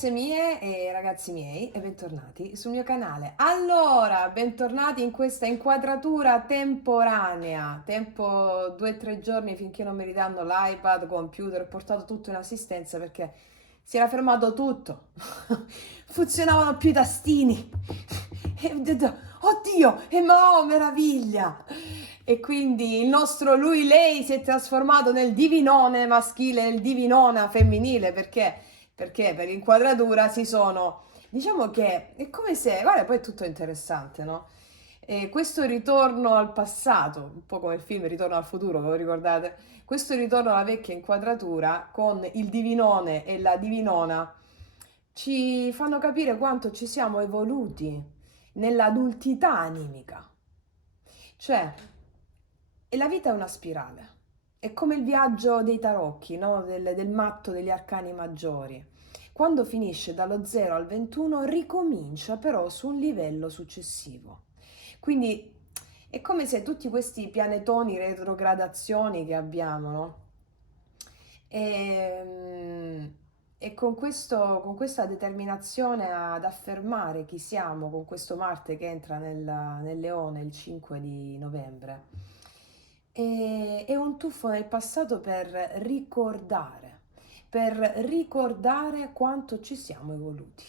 Ragazze mie e ragazzi miei, e bentornati sul mio canale. Allora, bentornati in questa inquadratura temporanea. Tempo 2 o 3 giorni finché non mi ridanno l'iPad, computer, ho portato tutto in assistenza perché si era fermato tutto. Funzionavano più i tastini. E ho detto, oddio, e oh, meraviglia! E quindi il nostro lui-lei si è trasformato nel divinone maschile, nel divinona femminile, perché per inquadratura si sono, diciamo che è come se, guarda, poi è tutto interessante, no? E questo ritorno al passato, un po' come il film Ritorno al futuro, ve lo ricordate? Questo ritorno alla vecchia inquadratura con il divinone e la divinona ci fanno capire quanto ci siamo evoluti nell'adultità animica. Cioè, e la vita è una spirale. È come il viaggio dei tarocchi, no? Del matto degli arcani maggiori. Quando finisce dallo 0 al 21 ricomincia però su un livello successivo. Quindi è come se tutti questi pianetoni, retrogradazioni che abbiamo, no? E, e con questa determinazione ad affermare chi siamo, con questo Marte che entra nel Leone il 5 di novembre, è un tuffo nel passato per ricordare quanto ci siamo evoluti.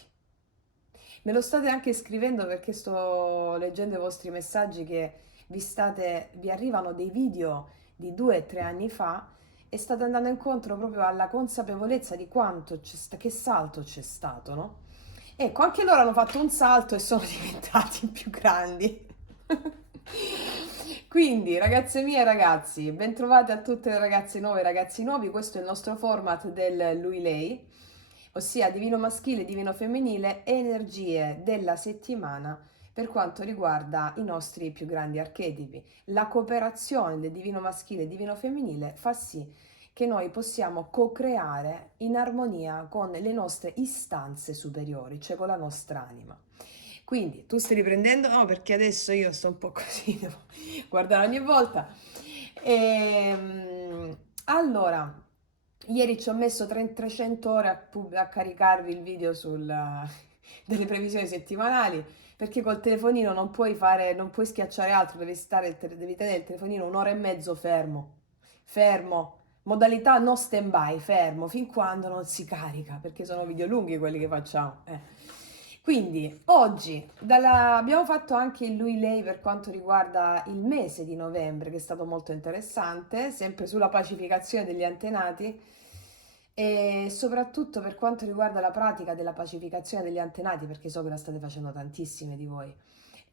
Me lo state anche scrivendo perché sto leggendo i vostri messaggi che vi arrivano dei video di 2 o 3 anni fa e state andando incontro proprio alla consapevolezza di quanto che salto c'è stato, no? Ecco, anche loro hanno fatto un salto e sono diventati più grandi. Quindi, ragazze mie e ragazzi, bentrovate a tutte le ragazze nuove e ragazzi nuovi. Questo è il nostro format del lui-lei, ossia divino maschile, divino femminile, energie della settimana per quanto riguarda i nostri più grandi archetipi. La cooperazione del divino maschile e divino femminile fa sì che noi possiamo co-creare in armonia con le nostre istanze superiori, cioè con la nostra anima. Quindi tu stai riprendendo? No, perché adesso io sto un po' così, devo guardare ogni volta. Allora, ieri ci ho messo 300 ore a caricarvi il video delle previsioni settimanali, perché col telefonino non puoi fare, non puoi schiacciare altro, devi tenere il telefonino un'ora e mezzo fermo, modalità no stand by, fermo, fin quando non si carica, perché sono video lunghi quelli che facciamo. Quindi oggi abbiamo fatto anche il lui-lei per quanto riguarda il mese di novembre, che è stato molto interessante, sempre sulla pacificazione degli antenati e soprattutto per quanto riguarda la pratica della pacificazione degli antenati, perché so che la state facendo tantissime di voi.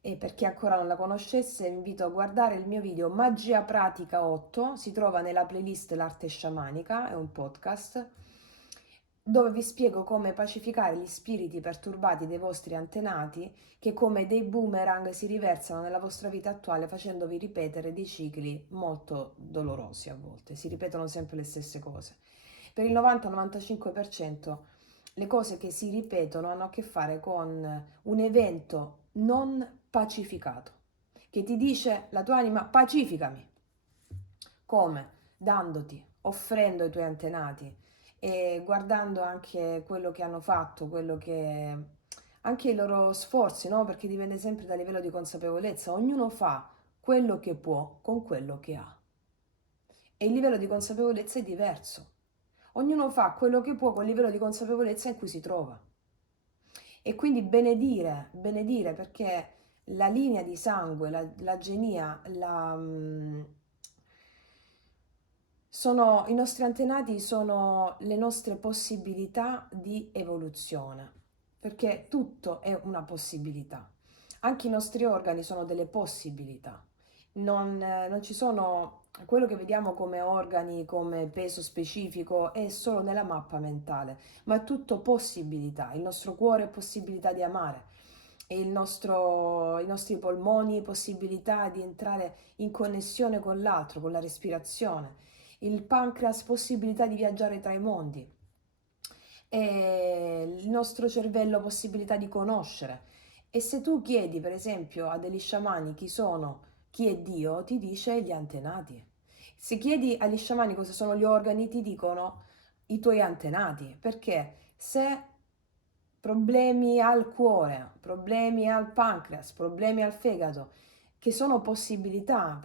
E per chi ancora non la conoscesse, vi invito a guardare il mio video Magia Pratica 8, si trova nella playlist L'arte sciamanica, è un podcast dove vi spiego come pacificare gli spiriti perturbati dei vostri antenati che come dei boomerang si riversano nella vostra vita attuale facendovi ripetere dei cicli molto dolorosi a volte, si ripetono sempre le stesse cose. Per il 90-95% le cose che si ripetono hanno a che fare con un evento non pacificato, che ti dice la tua anima pacificami. Come? Dandoti, offrendo ai tuoi antenati e guardando anche quello che hanno fatto, anche i loro sforzi, no? Perché dipende sempre dal livello di consapevolezza. Ognuno fa quello che può con quello che ha. E il livello di consapevolezza è diverso. Ognuno fa quello che può con il livello di consapevolezza in cui si trova. E quindi benedire perché la linea di sangue, la genia, i nostri antenati sono le nostre possibilità di evoluzione, perché tutto è una possibilità. Anche i nostri organi sono delle possibilità. Non ci sono quello che vediamo come organi, come peso specifico, è solo nella mappa mentale, ma è tutto possibilità. Il nostro cuore è possibilità di amare, e i nostri polmoni possibilità di entrare in connessione con l'altro, con la respirazione, il pancreas possibilità di viaggiare tra i mondi, e il nostro cervello possibilità di conoscere. E se tu chiedi, per esempio, a degli sciamani chi è Dio, ti dice gli antenati. Se chiedi agli sciamani cosa sono gli organi, ti dicono i tuoi antenati, perché se problemi al cuore, problemi al pancreas, problemi al fegato, che sono possibilità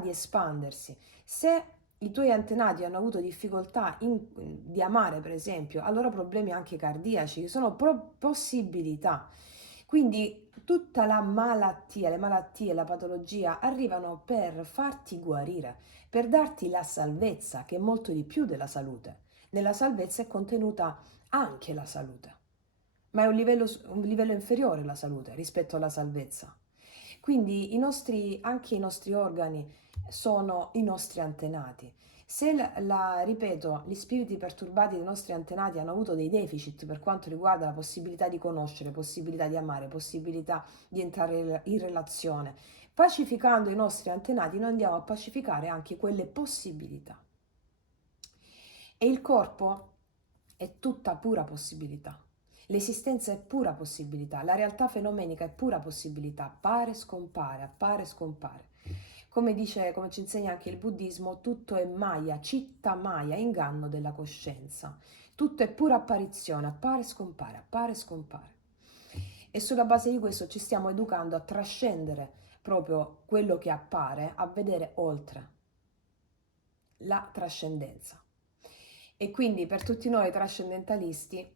di espandersi. Se i tuoi antenati hanno avuto difficoltà di amare, per esempio, allora problemi anche cardiaci, che sono possibilità. Quindi tutta la malattia, le malattie, la patologia arrivano per farti guarire, per darti la salvezza, che è molto di più della salute. Nella salvezza è contenuta anche la salute, ma è un livello inferiore la salute rispetto alla salvezza. Quindi anche i nostri organi sono i nostri antenati. Se, ripeto, gli spiriti perturbati dei nostri antenati hanno avuto dei deficit per quanto riguarda la possibilità di conoscere, possibilità di amare, possibilità di entrare in relazione, pacificando i nostri antenati noi andiamo a pacificare anche quelle possibilità. E il corpo è tutta pura possibilità. L'esistenza è pura possibilità, la realtà fenomenica è pura possibilità, appare, scompare. Come ci insegna anche il buddismo, tutto è Maya, citta Maya, inganno della coscienza. Tutto è pura apparizione, appare, scompare. E sulla base di questo ci stiamo educando a trascendere proprio quello che appare, a vedere oltre la trascendenza. E quindi per tutti noi trascendentalisti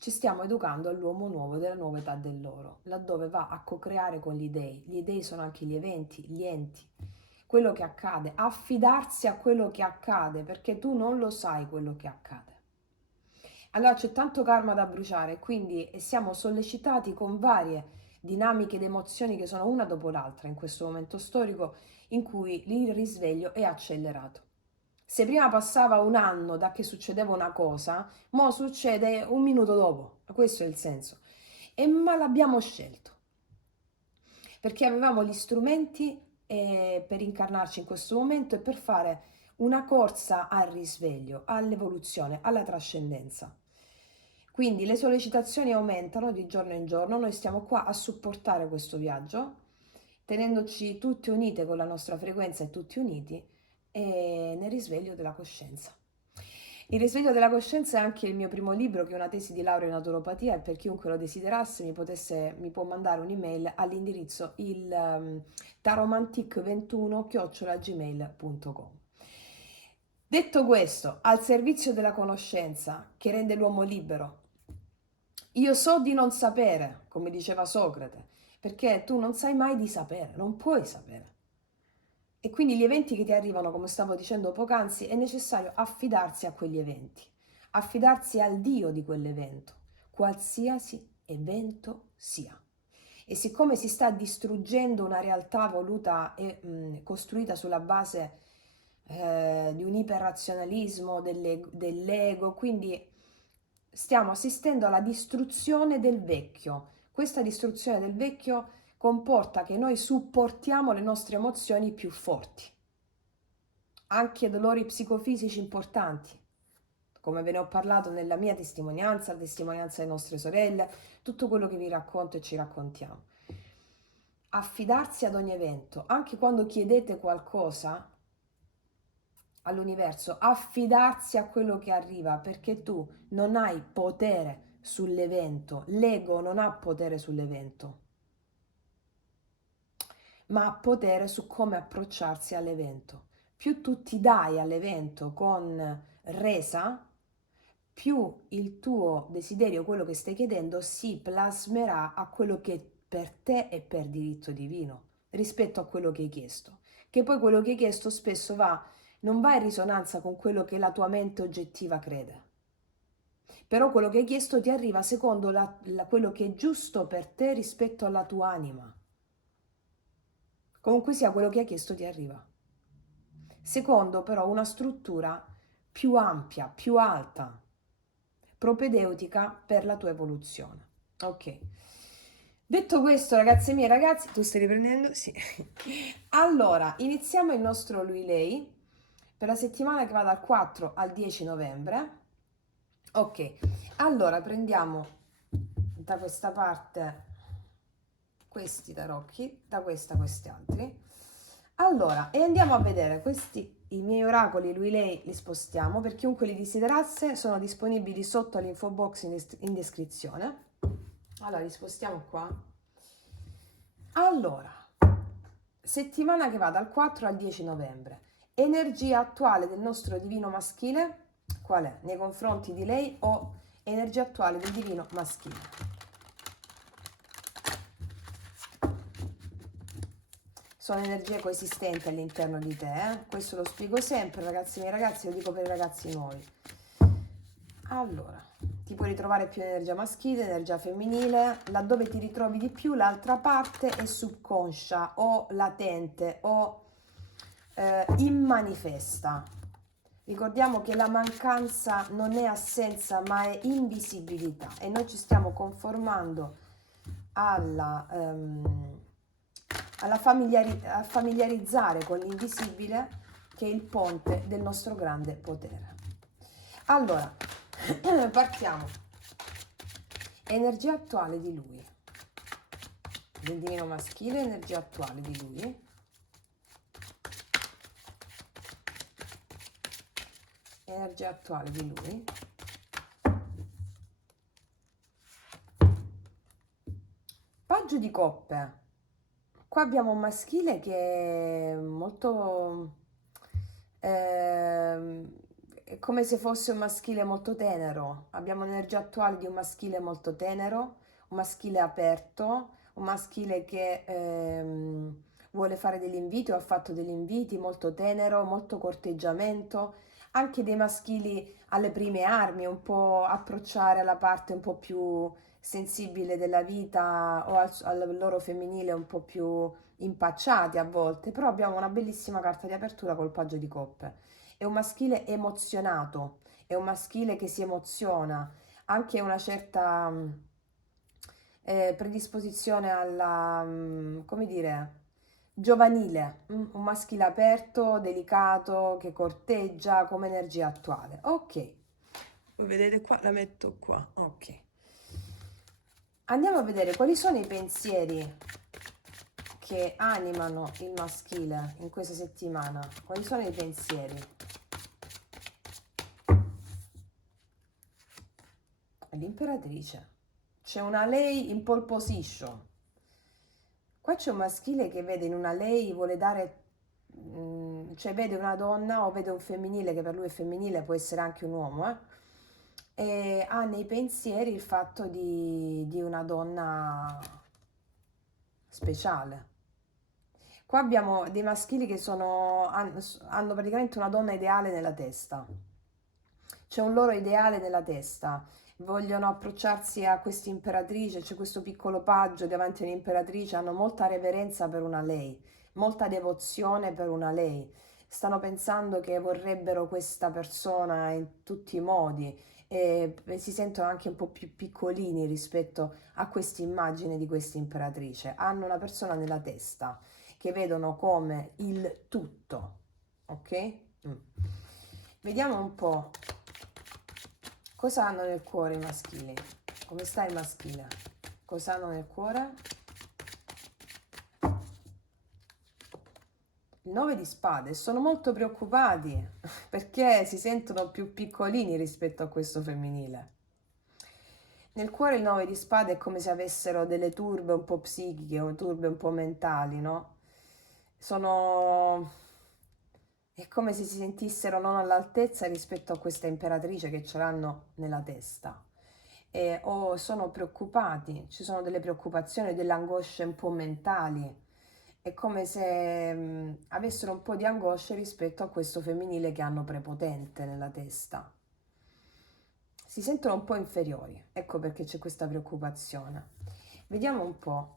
ci stiamo educando all'uomo nuovo della nuova età dell'oro, laddove va a co-creare con gli dei. Gli dei sono anche gli eventi, gli enti, quello che accade, affidarsi a quello che accade, perché tu non lo sai quello che accade. Allora c'è tanto karma da bruciare, quindi siamo sollecitati con varie dinamiche ed emozioni che sono una dopo l'altra in questo momento storico in cui il risveglio è accelerato. Se prima passava un anno da che succedeva una cosa, mo succede un minuto dopo. Questo è il senso. Ma l'abbiamo scelto perché avevamo gli strumenti per incarnarci in questo momento e per fare una corsa al risveglio, all'evoluzione, alla trascendenza. Quindi le sollecitazioni aumentano di giorno in giorno, noi stiamo qua a supportare questo viaggio, tenendoci tutti unite con la nostra frequenza e tutti uniti nel risveglio della coscienza. Il risveglio della coscienza è anche il mio primo libro, che è una tesi di laurea in naturopatia, e per chiunque lo desiderasse mi può mandare un'email all'indirizzo taromantic21@gmail.com. Detto questo, al servizio della conoscenza che rende l'uomo libero. Io so di non sapere, come diceva Socrate, perché tu non sai mai di sapere, non puoi sapere. E quindi gli eventi che ti arrivano, come stavo dicendo poc'anzi, è necessario affidarsi a quegli eventi, affidarsi al Dio di quell'evento, qualsiasi evento sia. E siccome si sta distruggendo una realtà voluta e costruita sulla base di un iperrazionalismo, dell'ego, quindi stiamo assistendo alla distruzione del vecchio. Questa distruzione del vecchio comporta che noi supportiamo le nostre emozioni più forti, anche dolori psicofisici importanti, come ve ne ho parlato nella mia testimonianza, la testimonianza delle nostre sorelle, tutto quello che vi racconto e ci raccontiamo. Affidarsi ad ogni evento, anche quando chiedete qualcosa all'universo, affidarsi a quello che arriva, perché tu non hai potere sull'evento, l'ego non ha potere sull'evento, ma ha potere su come approcciarsi all'evento. Più tu ti dai all'evento con resa, più il tuo desiderio, quello che stai chiedendo, si plasmerà a quello che per te è per diritto divino, rispetto a quello che hai chiesto. Che poi quello che hai chiesto spesso non va in risonanza con quello che la tua mente oggettiva crede. Però quello che hai chiesto ti arriva secondo quello che è giusto per te rispetto alla tua anima. Comunque sia, quello che hai chiesto ti arriva. Secondo però una struttura più ampia, più alta, propedeutica per la tua evoluzione. Ok. Detto questo, ragazze mie, ragazzi, tu stai riprendendo? Sì. Allora, iniziamo il nostro lui-lei per la settimana che va dal 4 al 10 novembre. Ok, allora prendiamo da questa parte questi tarocchi, da questa questi altri. Allora, e andiamo a vedere questi, i miei oracoli, lui, lei, li spostiamo, per chiunque li desiderasse, sono disponibili sotto all'info box in descrizione. Allora, li spostiamo qua. Allora, settimana che va dal 4 al 10 novembre. Energia attuale del nostro divino maschile, qual è? Nei confronti di lei o energia attuale del divino maschile? Sono energie coesistenti all'interno di te, eh? Questo lo spiego sempre, ragazzi miei ragazzi, lo dico per i ragazzi nuovi. Allora, ti puoi ritrovare più energia maschile, energia femminile, laddove ti ritrovi di più l'altra parte è subconscia o latente o immanifesta. Ricordiamo che la mancanza non è assenza ma è invisibilità e noi ci stiamo conformando a familiarizzare con l'invisibile che è il ponte del nostro grande potere. Allora, partiamo. Energia attuale di lui. Del divino maschile, energia attuale di lui. Energia attuale di lui. Paggio di coppe. Qua abbiamo un maschile che è molto... è come se fosse un maschile molto tenero. Abbiamo l'energia attuale di un maschile molto tenero, un maschile aperto, un maschile che vuole fare degli inviti o ha fatto degli inviti, molto tenero, molto corteggiamento, anche dei maschili alle prime armi, un po' approcciare alla parte un po' più sensibile della vita o al loro femminile un po' più impacciati a volte, però abbiamo una bellissima carta di apertura col paggio di coppe. È un maschile emozionato, è un maschile che si emoziona, anche una certa predisposizione alla, come dire, giovanile, un maschile aperto, delicato, che corteggia come energia attuale. Ok, vedete qua, la metto qua, ok. Andiamo a vedere quali sono i pensieri che animano il maschile in questa settimana. Quali sono i pensieri? L'imperatrice. C'è una lei in pole position. Qua c'è un maschile che vede in una lei, vuole dare, cioè vede una donna o vede un femminile, che per lui è femminile, può essere anche un uomo, e ha nei pensieri il fatto di una donna speciale. Qua abbiamo dei maschili che hanno praticamente una donna ideale nella testa. C'è un loro ideale nella testa. Vogliono approcciarsi a questa imperatrice, c'è questo piccolo paggio davanti a un'imperatrice, hanno molta reverenza per una lei, molta devozione per una lei. Stanno pensando che vorrebbero questa persona in tutti i modi e si sentono anche un po' più piccolini rispetto a questa immagine di questa imperatrice. Hanno una persona nella testa che vedono come il tutto, ok? Vediamo un po' cosa hanno nel cuore i maschili. Come sta il maschile? Cosa hanno nel cuore? Il 9 di spade. Sono molto preoccupati perché si sentono più piccolini rispetto a questo femminile. Nel cuore il 9 di spade è come se avessero delle turbe un po' psichiche o turbe un po' mentali, no? Sono... È come se si sentissero non all'altezza rispetto a questa imperatrice che ce l'hanno nella testa. O sono preoccupati, ci sono delle preoccupazioni, delle angosce un po' mentali. È come se avessero un po' di angosce rispetto a questo femminile che hanno prepotente nella testa. Si sentono un po' inferiori, ecco perché c'è questa preoccupazione. Vediamo un po'.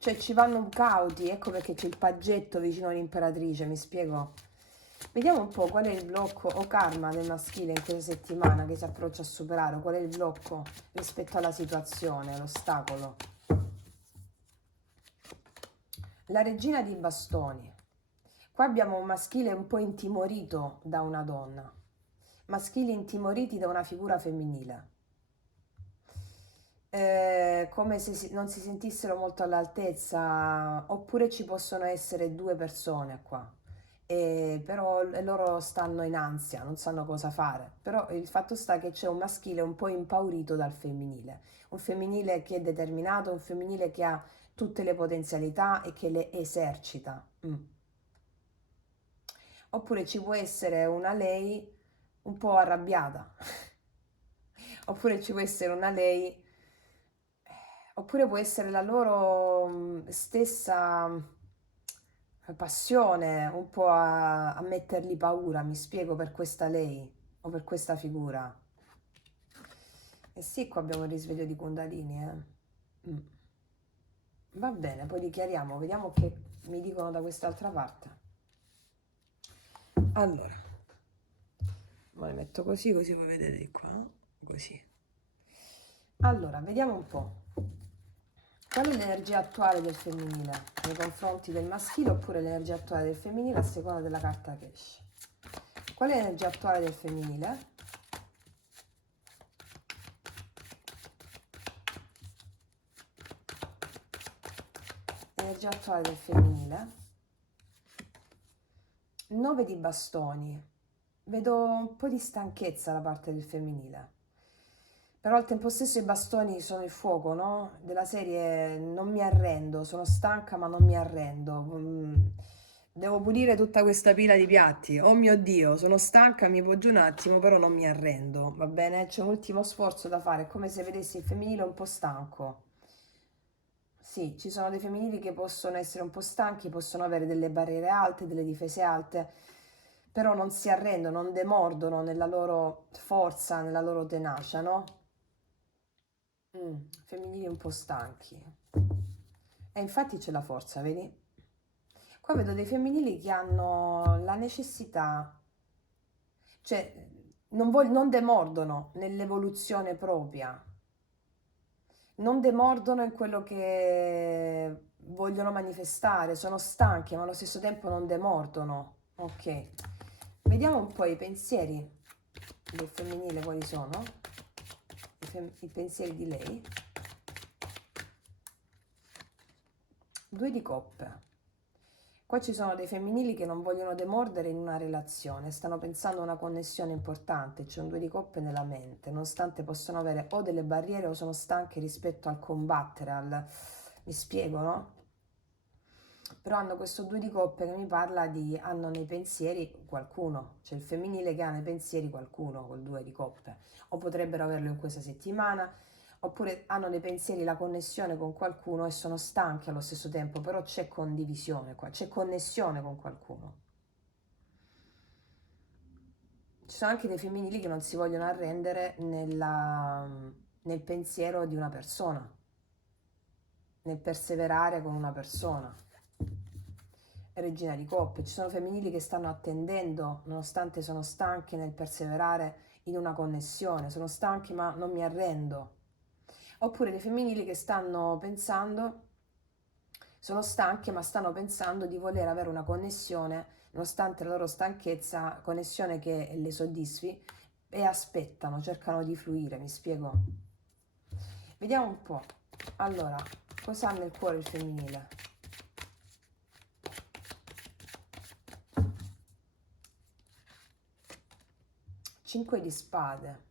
Cioè ci vanno cauti, ecco perché c'è il paggetto vicino all'imperatrice, mi spiego? Vediamo un po' qual è il blocco o karma del maschile in questa settimana che si approccia a superare, qual è il blocco rispetto alla situazione, l'ostacolo. La regina di bastoni. Qua abbiamo un maschile un po' intimorito da una donna, maschili intimoriti da una figura femminile. Come se non si sentissero molto all'altezza, oppure ci possono essere due persone qua. però loro stanno in ansia, non sanno cosa fare. Però il fatto sta che c'è un maschile un po' impaurito dal femminile, un femminile che è determinato, un femminile che ha tutte le potenzialità e che le esercita. Oppure ci può essere una lei un po' arrabbiata, oppure ci può essere una lei, oppure può essere la loro stessa passione un po' a mettergli paura, mi spiego, per questa lei o per questa figura. E sì, qua abbiamo il risveglio di Kundalini, eh. Va bene, poi li chiariamo, vediamo che mi dicono da quest'altra parte. Allora, me le metto così, così voi vedete di qua, così. Allora, vediamo un po'. Qual è l'energia attuale del femminile nei confronti del maschile, oppure l'energia attuale del femminile a seconda della carta che esce? Qual è l'energia attuale del femminile? L'energia attuale del femminile. 9 di bastoni. Vedo un po' di stanchezza da parte del femminile. Però al tempo stesso i bastoni sono il fuoco, no? Della serie non mi arrendo, sono stanca ma non mi arrendo. Devo pulire tutta questa pila di piatti. Oh mio Dio, sono stanca, mi poggio un attimo, però non mi arrendo, va bene? C'è un ultimo sforzo da fare, è come se vedessi il femminile un po' stanco. Sì, ci sono dei femminili che possono essere un po' stanchi, possono avere delle barriere alte, delle difese alte, però non si arrendono, non demordono nella loro forza, nella loro tenacia, no? Femminili un po' stanchi. E infatti c'è la forza, vedi? Qua vedo dei femminili che hanno la necessità, cioè non demordono nell'evoluzione propria, non demordono in quello che vogliono manifestare, sono stanchi ma allo stesso tempo non demordono. Ok, vediamo un po' i pensieri del femminile quali sono, i pensieri di lei. 2 di coppe. Qua ci sono dei femminili che non vogliono demordere in una relazione, stanno pensando a una connessione importante, c'è un 2 di coppe nella mente, nonostante possono avere o delle barriere o sono stanche rispetto al combattere, mi spiego, no? Però hanno questo 2 di coppe che mi parla di, hanno nei pensieri qualcuno, c'è il femminile che ha nei pensieri qualcuno col 2 di coppe, o potrebbero averlo in questa settimana, oppure hanno nei pensieri la connessione con qualcuno e sono stanchi allo stesso tempo, però c'è condivisione qua, c'è connessione con qualcuno. Ci sono anche dei femminili che non si vogliono arrendere nel pensiero di una persona, nel perseverare con una persona. Regina di coppe, ci sono femminili che stanno attendendo, nonostante sono stanche nel perseverare in una connessione, sono stanchi ma non mi arrendo. Oppure dei femminili che stanno pensando, sono stanche ma stanno pensando di voler avere una connessione, nonostante la loro stanchezza, connessione che le soddisfi, e aspettano, cercano di fluire, mi spiego? Vediamo un po'. Allora, cosa ha nel cuore il femminile? 5 di spade.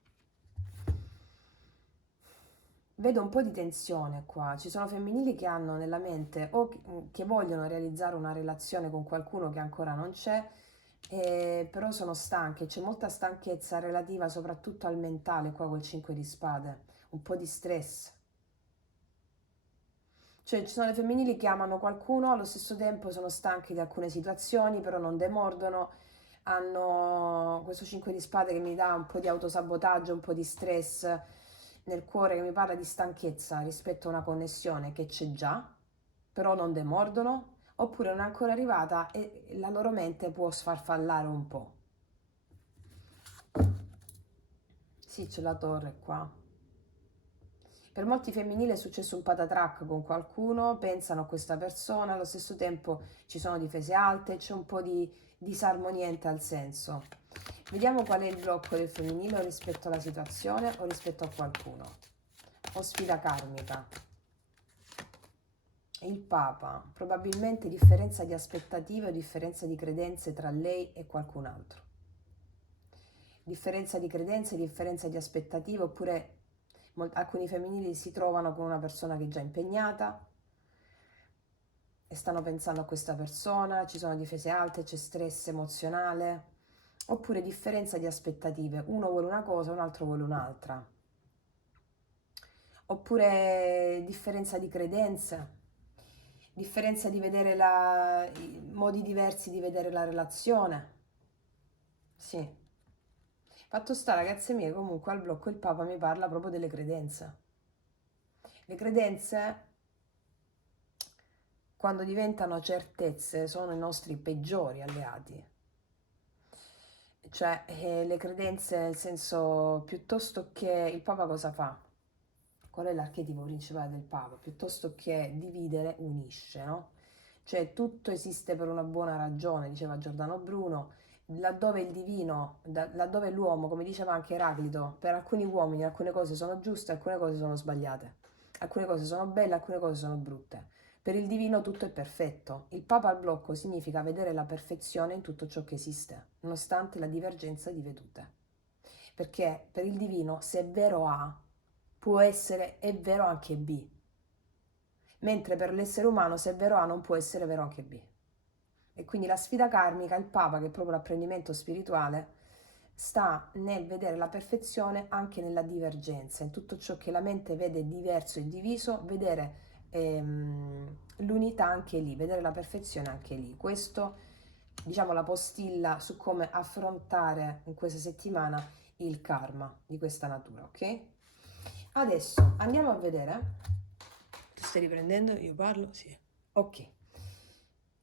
Vedo un po' di tensione qua, ci sono femminili che hanno nella mente o che vogliono realizzare una relazione con qualcuno che ancora non c'è, però sono stanche, c'è molta stanchezza relativa soprattutto al mentale qua col 5 di spade, un po' di stress. Cioè ci sono le femminili che amano qualcuno, allo stesso tempo sono stanche di alcune situazioni, però non demordono, hanno questo 5 di spade che mi dà un po' di autosabotaggio, un po' di stress nel cuore, che mi parla di stanchezza rispetto a una connessione che c'è già, però non demordono, oppure non è ancora arrivata e la loro mente può sfarfallare un po'. Sì, c'è la torre qua. Per molti femminili è successo un patatrack con qualcuno, pensano a questa persona, allo stesso tempo ci sono difese alte, c'è un po' di disarmonia in tal senso. Vediamo qual è il blocco del femminile rispetto alla situazione o rispetto a qualcuno. O sfida karmica. il Papa, probabilmente differenza di aspettative o differenza di credenze tra lei e qualcun altro. Differenza di credenze, differenza di aspettative, oppure alcuni femminili si trovano con una persona che è già impegnata e stanno pensando a questa persona, ci sono difese alte, c'è stress emozionale, oppure differenza di aspettative, uno vuole una cosa, un altro vuole un'altra, oppure differenza di credenze, differenza di vedere modi diversi di vedere la relazione. Sì. Fatto sta, ragazze mie, comunque al blocco il Papa mi parla proprio delle credenze. Le credenze, quando diventano certezze, sono i nostri peggiori alleati. Cioè, le credenze nel senso, piuttosto che il Papa cosa fa? Qual è l'archetipo principale del Papa? Piuttosto che dividere, unisce, no? Cioè, tutto esiste per una buona ragione, diceva Giordano Bruno, laddove il divino, laddove l'uomo, come diceva anche Eraclito, per alcuni uomini alcune cose sono giuste, alcune cose sono sbagliate, alcune cose sono belle, alcune cose sono brutte. Per il divino tutto è perfetto. Il Papa al blocco significa vedere la perfezione in tutto ciò che esiste, nonostante la divergenza di vedute. Perché per il divino, se è vero A, può essere è vero anche B. Mentre per l'essere umano, se è vero A, non può essere vero anche B. E quindi la sfida karmica, il Papa, che è proprio l'apprendimento spirituale, sta nel vedere la perfezione anche nella divergenza, in tutto ciò che la mente vede diverso e diviso, vedere l'unità anche lì, vedere la perfezione anche lì. Questo, diciamo, la postilla su come affrontare in questa settimana il karma di questa natura, ok? Adesso andiamo a vedere. Ti stai riprendendo? Io parlo? Sì. Ok.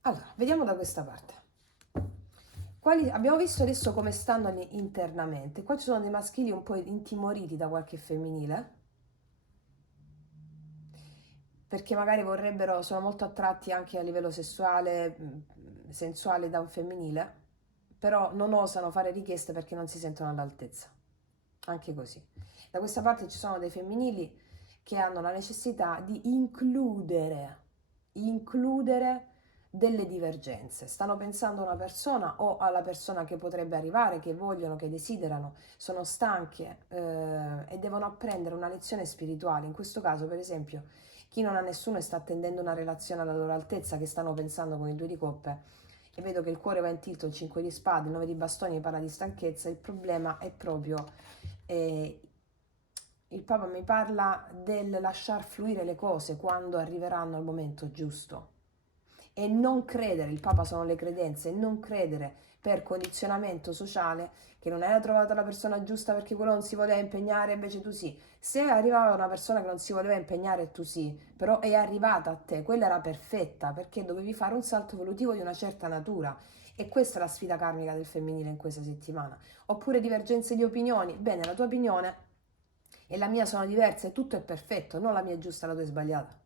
Allora, vediamo da questa parte. Abbiamo visto adesso come stanno internamente. Qua ci sono dei maschili un po' intimoriti da qualche femminile, perché magari sono molto attratti anche a livello sessuale, sensuale da un femminile, però non osano fare richieste perché non si sentono all'altezza. Anche così. Da questa parte ci sono dei femminili che hanno la necessità di includere delle divergenze. Stanno pensando a una persona o alla persona che potrebbe arrivare, che vogliono, che desiderano, sono stanche e devono apprendere una lezione spirituale. In questo caso, per esempio, chi non ha nessuno e sta attendendo una relazione alla loro altezza, che stanno pensando con il 2 di coppe, e vedo che il cuore va in tilt, il 5 di spade, il 9 di bastoni parla di stanchezza, il problema è proprio il Papa mi parla del lasciar fluire le cose quando arriveranno al momento giusto e non credere, il Papa sono le credenze, e non credere per condizionamento sociale che non hai trovato la persona giusta perché quello non si voleva impegnare, invece tu sì. Se arrivava una persona che non si voleva impegnare e tu sì, però è arrivata a te, quella era perfetta perché dovevi fare un salto evolutivo di una certa natura. E questa è la sfida karmica del femminile in questa settimana. Oppure divergenze di opinioni. Bene, la tua opinione e la mia sono diverse, tutto è perfetto, non la mia è giusta, la tua è sbagliata.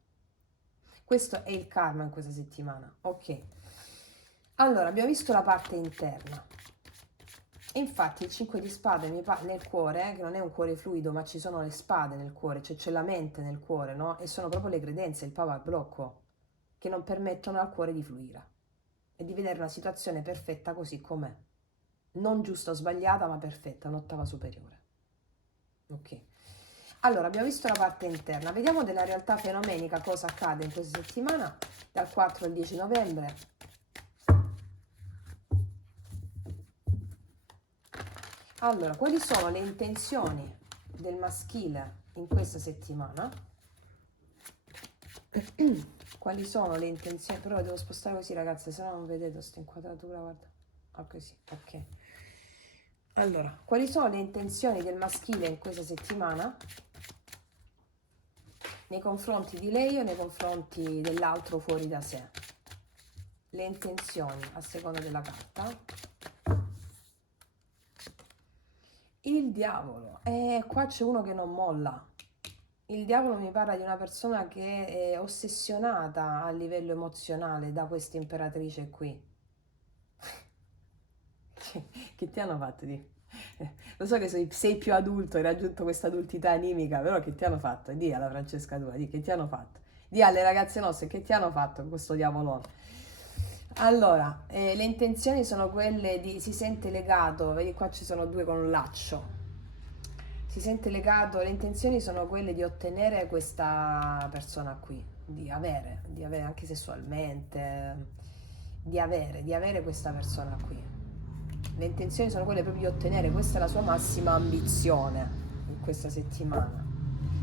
Questo è il karma in questa settimana. Ok. Allora, abbiamo visto la parte interna. E infatti il 5 di spade nel cuore, che non è un cuore fluido, ma ci sono le spade nel cuore, cioè c'è la mente nel cuore, no? E sono proprio le credenze, il power blocco, che non permettono al cuore di fluire e di vedere una situazione perfetta così com'è. Non giusta o sbagliata, ma perfetta, un'ottava superiore. Ok. Allora, abbiamo visto la parte interna, vediamo della realtà fenomenica cosa accade in questa settimana, dal 4 al 10 novembre. Allora, quali sono le intenzioni del maschile in questa settimana? Quali sono le intenzioni? Però devo spostare così, ragazze, se no non vedete questa inquadratura, guarda. Ah, così, ok. Allora, quali sono le intenzioni del maschile in questa settimana? Nei confronti di lei o nei confronti dell'altro fuori da sé? Le intenzioni a seconda della carta. Il diavolo, e qua c'è uno che non molla. Il diavolo mi parla di una persona che è ossessionata a livello emozionale da questa imperatrice qui. Che ti hanno fatto di? Lo so che sei più adulto, hai raggiunto questa adultità animica, però che ti hanno fatto? Dì alla Francesca tua, di che ti hanno fatto? Di alle ragazze nostre che ti hanno fatto con questo diavolone. Allora, le intenzioni sono quelle di si sente legato, vedi qua ci sono due con un laccio. Si sente legato, le intenzioni sono quelle di ottenere questa persona qui, di avere anche sessualmente, di avere questa persona qui. Le intenzioni sono quelle proprio di ottenere, questa è la sua massima ambizione in questa settimana.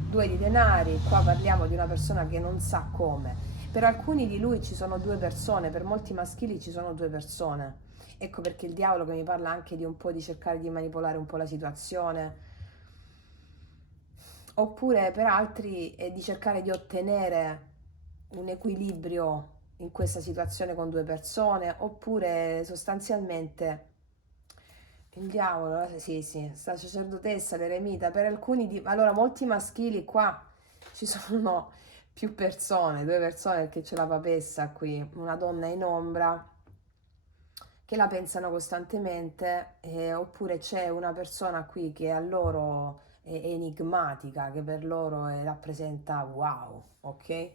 Due di denari, qua parliamo di una persona che non sa come. Per alcuni di lui ci sono due persone, per molti maschili ci sono due persone. Ecco perché il diavolo che mi parla anche di un po' di cercare di manipolare un po' la situazione, oppure per altri è di cercare di ottenere un equilibrio in questa situazione con due persone, oppure sostanzialmente il diavolo, sì, sì, sta sacerdotessa, l'eremita, per alcuni di... Allora, molti maschili qua ci sono più persone, due persone perché c'è la papessa qui, una donna in ombra che la pensano costantemente, oppure c'è una persona qui che a loro è enigmatica, che per loro rappresenta wow, ok?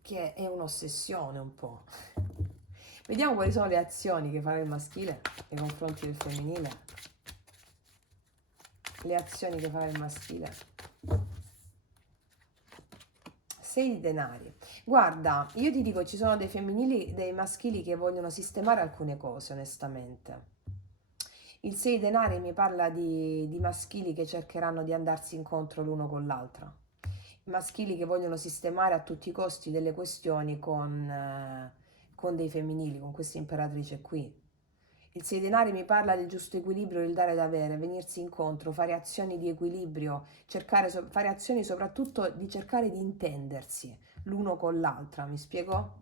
Che è un'ossessione un po'. Vediamo quali sono le azioni che farà il maschile nei confronti del femminile. Le azioni che farà il maschile. 6 di denari. Guarda, io ti dico, ci sono dei femminili, dei maschili che vogliono sistemare alcune cose, onestamente. Il 6 di denari mi parla di maschili che cercheranno di andarsi incontro l'uno con l'altra. Maschili che vogliono sistemare a tutti i costi delle questioni con dei femminili, con questa imperatrice qui. Il 6 denari mi parla del giusto equilibrio, il dare ed avere, venirsi incontro, fare azioni di equilibrio, fare azioni soprattutto di cercare di intendersi l'uno con l'altra, mi spiego?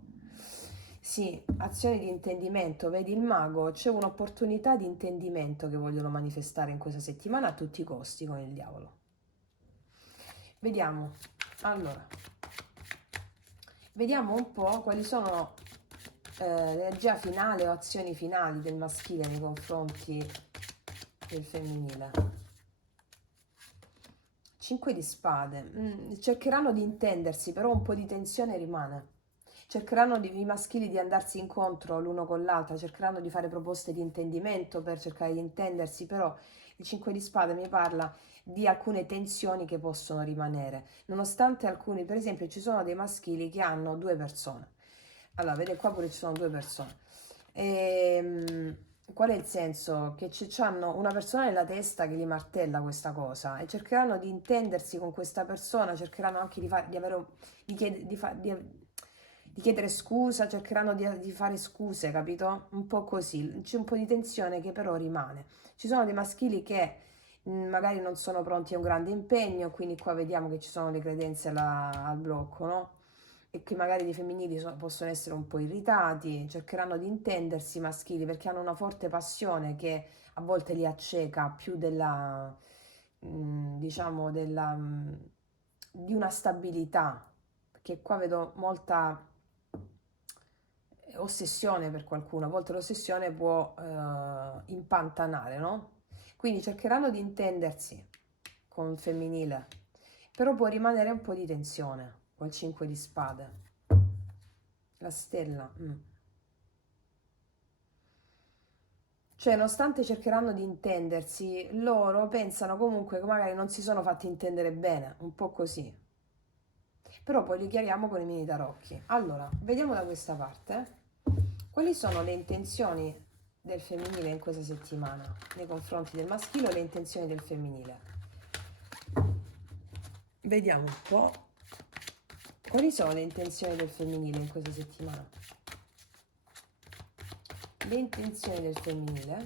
Sì, azioni di intendimento, vedi il mago, c'è un'opportunità di intendimento che vogliono manifestare in questa settimana a tutti i costi con il diavolo. Vediamo, allora, vediamo un po' quali sono l'energia finale o azioni finali del maschile nei confronti del femminile. 5 di spade. Cercheranno di intendersi, però un po' di tensione rimane. Cercheranno i maschili di andarsi incontro l'uno con l'altra, cercheranno di fare proposte di intendimento per cercare di intendersi, però il 5 di spade mi parla di alcune tensioni che possono rimanere, nonostante alcuni, per esempio, ci sono dei maschili che hanno due persone. Allora, vedete qua pure ci sono due persone. Qual è il senso? Che hanno una persona nella testa che gli martella questa cosa e cercheranno di intendersi con questa persona, cercheranno anche di avere, di, chied- di fa- di chiedere scusa, cercheranno di fare scuse, capito? Un po' così, c'è un po' di tensione che però rimane. Ci sono dei maschili che magari non sono pronti a un grande impegno, quindi qua vediamo che ci sono le credenze al blocco, no? E che magari i femminili possono essere un po' irritati, cercheranno di intendersi i maschili perché hanno una forte passione che a volte li acceca più della, diciamo, di una stabilità, perché qua vedo molta ossessione per qualcuno, a volte l'ossessione può impantanare, no? Quindi cercheranno di intendersi con il femminile, però può rimanere un po' di tensione col 5 di spade. La stella. Cioè, nonostante cercheranno di intendersi, loro pensano comunque che magari non si sono fatti intendere bene, un po' così. Però poi li chiariamo con i mini tarocchi. Allora, vediamo da questa parte. Quali sono le intenzioni del femminile in questa settimana nei confronti del maschile o le intenzioni del femminile? Vediamo un po'. Quali sono le intenzioni del femminile in questa settimana? Le intenzioni del femminile.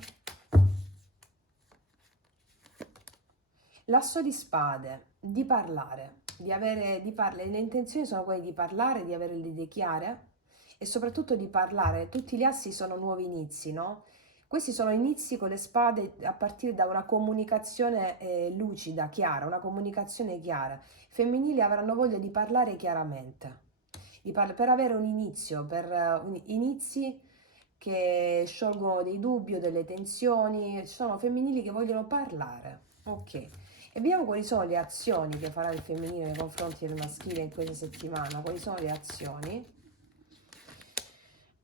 L'asso di spade, di parlare, le intenzioni sono quelle di parlare, di avere le idee chiare e soprattutto di parlare. Tutti gli assi sono nuovi inizi, no? Questi sono inizi con le spade a partire da una comunicazione lucida, chiara, una comunicazione chiara. I femminili avranno voglia di parlare chiaramente, per avere un inizio, per inizi che sciolgono dei dubbi o delle tensioni. Ci sono femminili che vogliono parlare, ok. E vediamo quali sono le azioni che farà il femminile nei confronti del maschile in questa settimana. Quali sono le azioni?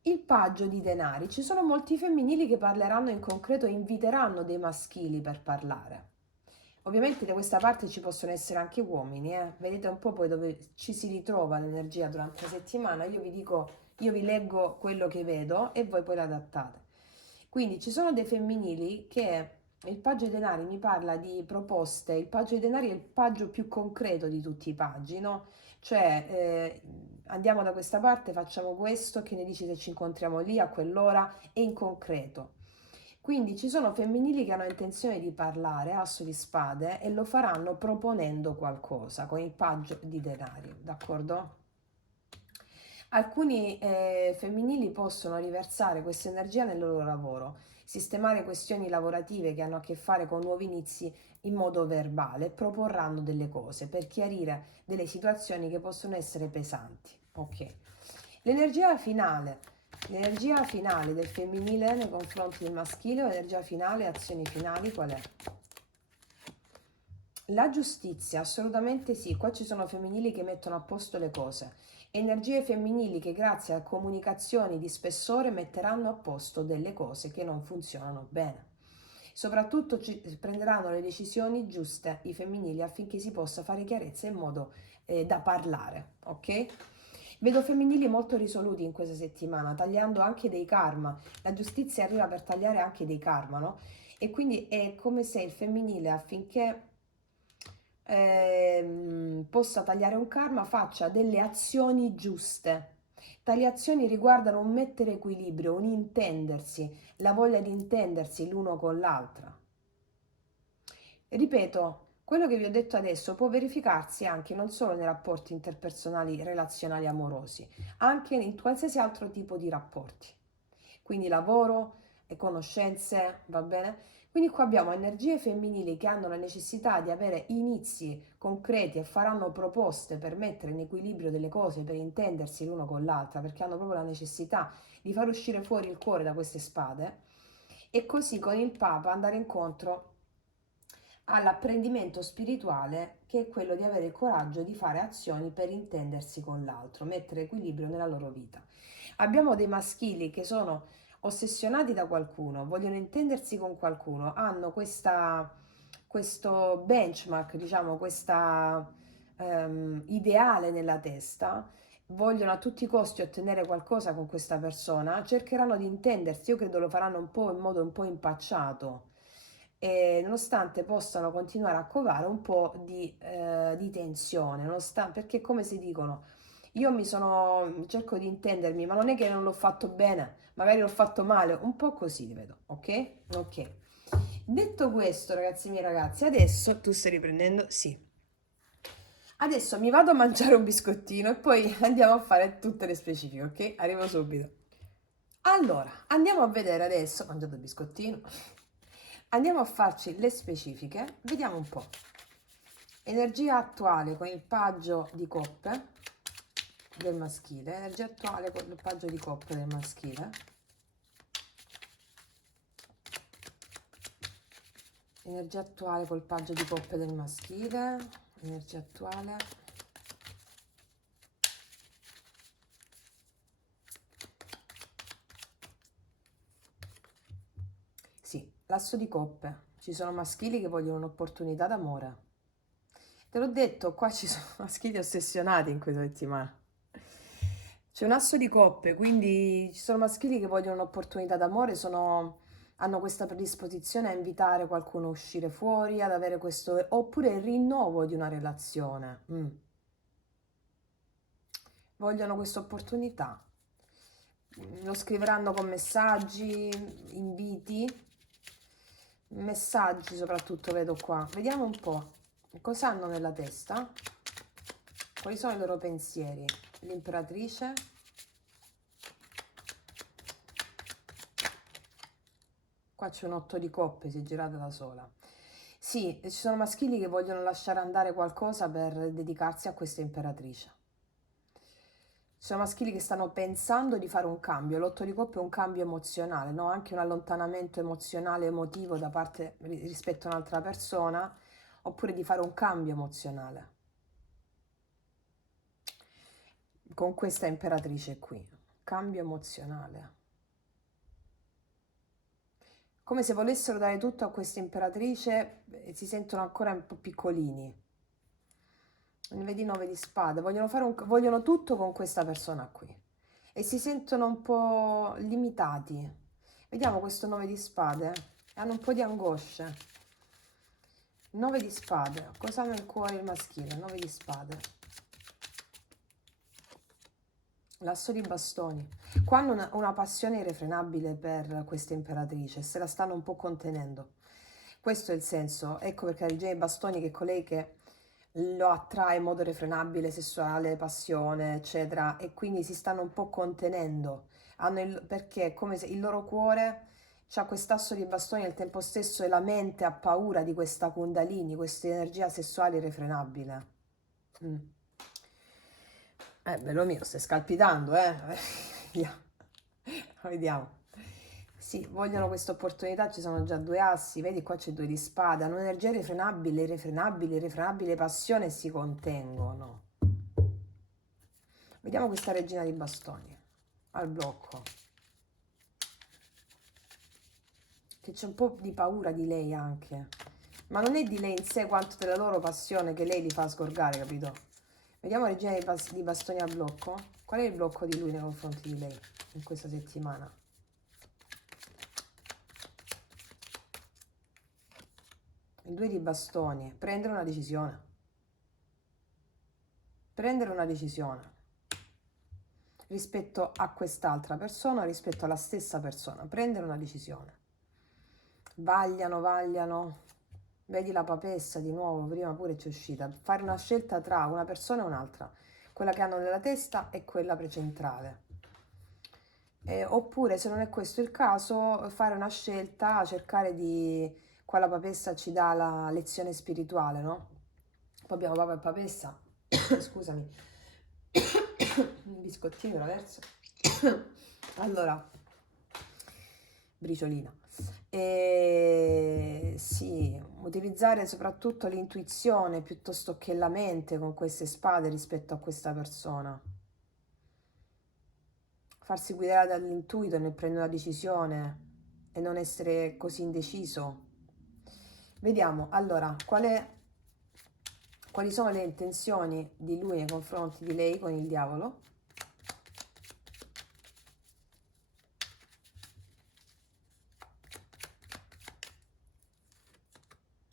Il paggio di denari. Ci sono molti femminili che parleranno in concreto e inviteranno dei maschili per parlare. Ovviamente da questa parte ci possono essere anche uomini, eh. Vedete un po' poi dove ci si ritrova l'energia durante la settimana. Io vi dico, io vi leggo quello che vedo e voi poi l'adattate. Quindi ci sono dei femminili che il paggio dei denari mi parla di proposte, il paggio dei denari è il paggio più concreto di tutti i paggi, no? Cioè andiamo da questa parte, facciamo questo, che ne dici se ci incontriamo lì a quell'ora e in concreto. Quindi ci sono femminili che hanno intenzione di parlare, asso di spade, e lo faranno proponendo qualcosa con il paggio di denari, d'accordo? Alcuni femminili possono riversare questa energia nel loro lavoro, sistemare questioni lavorative che hanno a che fare con nuovi inizi in modo verbale, proporranno delle cose per chiarire delle situazioni che possono essere pesanti. Ok. L'energia finale del femminile nei confronti del maschile, l'energia finale, azioni finali, qual è? La giustizia, assolutamente sì, qua ci sono femminili che mettono a posto le cose, energie femminili che grazie a comunicazioni di spessore metteranno a posto delle cose che non funzionano bene. Soprattutto prenderanno le decisioni giuste i femminili affinché si possa fare chiarezza in modo da parlare, ok? Vedo femminili molto risoluti in questa settimana, tagliando anche dei karma. La giustizia arriva per tagliare anche dei karma, no? E quindi è come se il femminile affinché possa tagliare un karma faccia delle azioni giuste. Tali azioni riguardano un mettere equilibrio, un intendersi, la voglia di intendersi l'uno con l'altra. Ripeto, quello che vi ho detto adesso può verificarsi anche non solo nei rapporti interpersonali, relazionali, amorosi, anche in qualsiasi altro tipo di rapporti. Quindi lavoro, conoscenze, va bene? Quindi qua abbiamo energie femminili che hanno la necessità di avere inizi concreti e faranno proposte per mettere in equilibrio delle cose, per intendersi l'uno con l'altra, perché hanno proprio la necessità di far uscire fuori il cuore da queste spade e così con il Papa andare incontro all'apprendimento spirituale che è quello di avere il coraggio di fare azioni per intendersi con l'altro, mettere equilibrio nella loro vita. Abbiamo dei maschili che sono ossessionati da qualcuno, vogliono intendersi con qualcuno, hanno questo benchmark, diciamo, questa ideale nella testa, vogliono a tutti i costi ottenere qualcosa con questa persona, cercheranno di intendersi, io credo lo faranno un po' in modo un po' impacciato, e nonostante possano continuare a covare un po' di tensione, perché come si dicono, cerco di intendermi, ma non è che non l'ho fatto bene, magari l'ho fatto male, un po' così li vedo, ok? Ok. Detto questo, ragazzi miei ragazzi, adesso tu stai riprendendo? Sì. Adesso mi vado a mangiare un biscottino e poi andiamo a fare tutte le specifiche, ok? Arrivo subito. Allora, andiamo a vedere adesso, ho mangiato il biscottino, andiamo a farci le specifiche, vediamo un po'. Energia attuale con il paggio di coppe del maschile, energia attuale con il paggio di coppe del maschile, energia attuale col paggio di coppe del maschile, energia attuale. Sì, l'asso di coppe, ci sono maschili che vogliono un'opportunità d'amore. Te l'ho detto, qua ci sono maschili ossessionati in questa settimana. C'è un asso di coppe, quindi ci sono maschili che vogliono un'opportunità d'amore, hanno questa predisposizione a invitare qualcuno a uscire fuori, ad avere questo, oppure il rinnovo di una relazione. Vogliono questa opportunità. Lo scriveranno con messaggi, inviti, messaggi soprattutto vedo qua. Vediamo un po' cosa hanno nella testa, quali sono i loro pensieri. L'imperatrice, qua c'è un 8 di coppe, si è girata da sola. Sì, ci sono maschili che vogliono lasciare andare qualcosa per dedicarsi a questa imperatrice. Ci sono maschili che stanno pensando di fare un cambio. L'otto di coppe è un cambio emozionale, no? Anche un allontanamento emozionale, emotivo da parte rispetto a un'altra persona, oppure di fare un cambio emozionale con questa imperatrice qui. Cambio emozionale. Come se volessero dare tutto a questa imperatrice e si sentono ancora un po' piccolini. Vedi 9 di spade, vogliono tutto con questa persona qui e si sentono un po' limitati. Vediamo questo 9 di spade, hanno un po' di angosce. 9 di spade, cosa ha nel cuore il maschile? 9 di spade. L'asso di bastoni. Qua hanno una passione irrefrenabile per questa imperatrice, se la stanno un po' contenendo. Questo è il senso, ecco perché la regina dei bastoni, che è colei che lo attrae in modo irrefrenabile, sessuale, passione, eccetera, e quindi si stanno un po' contenendo. Perché è come se il loro cuore c'ha quest'asso di bastoni al tempo stesso e la mente ha paura di questa Kundalini, questa energia sessuale irrefrenabile. Bello mio, stai scalpitando, Vediamo. Vediamo. Sì, vogliono questa opportunità, ci sono già 2 assi, vedi qua c'è 2 di spada, hanno un'energia irrefrenabile, irrefrenabile, irrefrenabile passione e si contengono. Vediamo questa regina di bastoni, al blocco. Che c'è un po' di paura di lei anche, ma non è di lei in sé quanto della loro passione che lei li fa sgorgare, capito? Vediamo regina di bastoni al blocco. Qual è il blocco di lui nei confronti di lei in questa settimana? Il 2 di bastoni, prendere una decisione. Prendere una decisione rispetto a quest'altra persona, rispetto alla stessa persona. Prendere una decisione. Vagliano. Vedi la papessa di nuovo, prima pure c'è uscita. Fare una scelta tra una persona e un'altra. Quella che hanno nella testa e quella precentrale. Oppure, se non è questo il caso, fare una scelta, cercare di... Qua la papessa ci dà la lezione spirituale, no? Poi abbiamo papa e papessa. Scusami. Un biscottino la verso. Allora, briciolina. Sì, utilizzare soprattutto l'intuizione piuttosto che la mente con queste spade rispetto a questa persona. Farsi guidare dall'intuito nel prendere una decisione e non essere così indeciso. Vediamo, allora, quali sono le intenzioni di lui nei confronti di lei con il diavolo?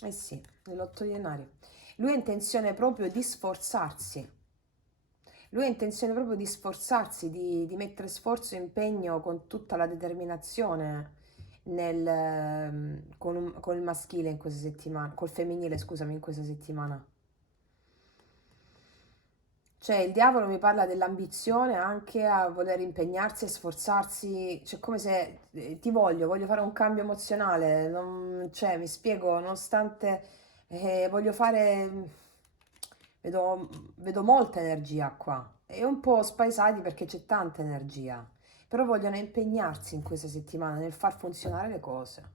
Eh sì, nell'8 di denari. Lui ha intenzione proprio di sforzarsi. Lui ha intenzione proprio di sforzarsi, di mettere sforzo e impegno con tutta la determinazione con il maschile in questa settimana, col femminile, scusami, in questa settimana. Cioè, il diavolo mi parla dell'ambizione anche a voler impegnarsi e sforzarsi, cioè come se ti voglio fare un cambio emozionale, cioè, mi spiego, nonostante voglio fare, vedo molta energia qua, e un po' spaesati perché c'è tanta energia, però vogliono impegnarsi in questa settimana nel far funzionare le cose.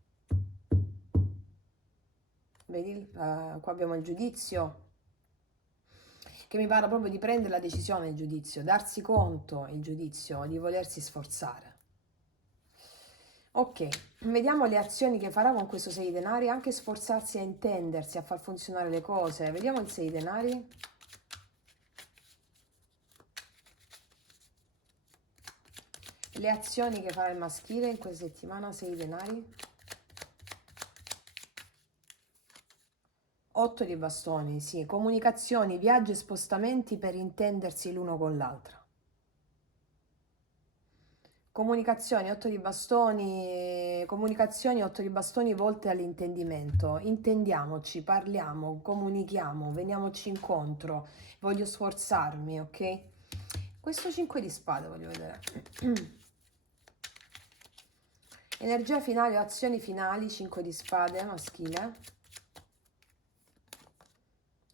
Vedi, qua abbiamo il giudizio, che mi parla proprio di prendere la decisione, il giudizio, darsi conto, il giudizio, di volersi sforzare. Ok, vediamo le azioni che farà con questo 6 denari, anche sforzarsi a intendersi, a far funzionare le cose. Vediamo il 6 denari. Le azioni che farà il maschile in questa settimana, 6 denari. 8 di bastoni, sì, comunicazioni, viaggi e spostamenti per intendersi l'uno con l'altra. Comunicazioni, 8 di bastoni, comunicazioni, 8 di bastoni volte all'intendimento. Intendiamoci, parliamo, comunichiamo, veniamoci incontro, voglio sforzarmi, ok? Questo 5 di spade voglio vedere. Energia finale, azioni finali, 5 di spade, maschile.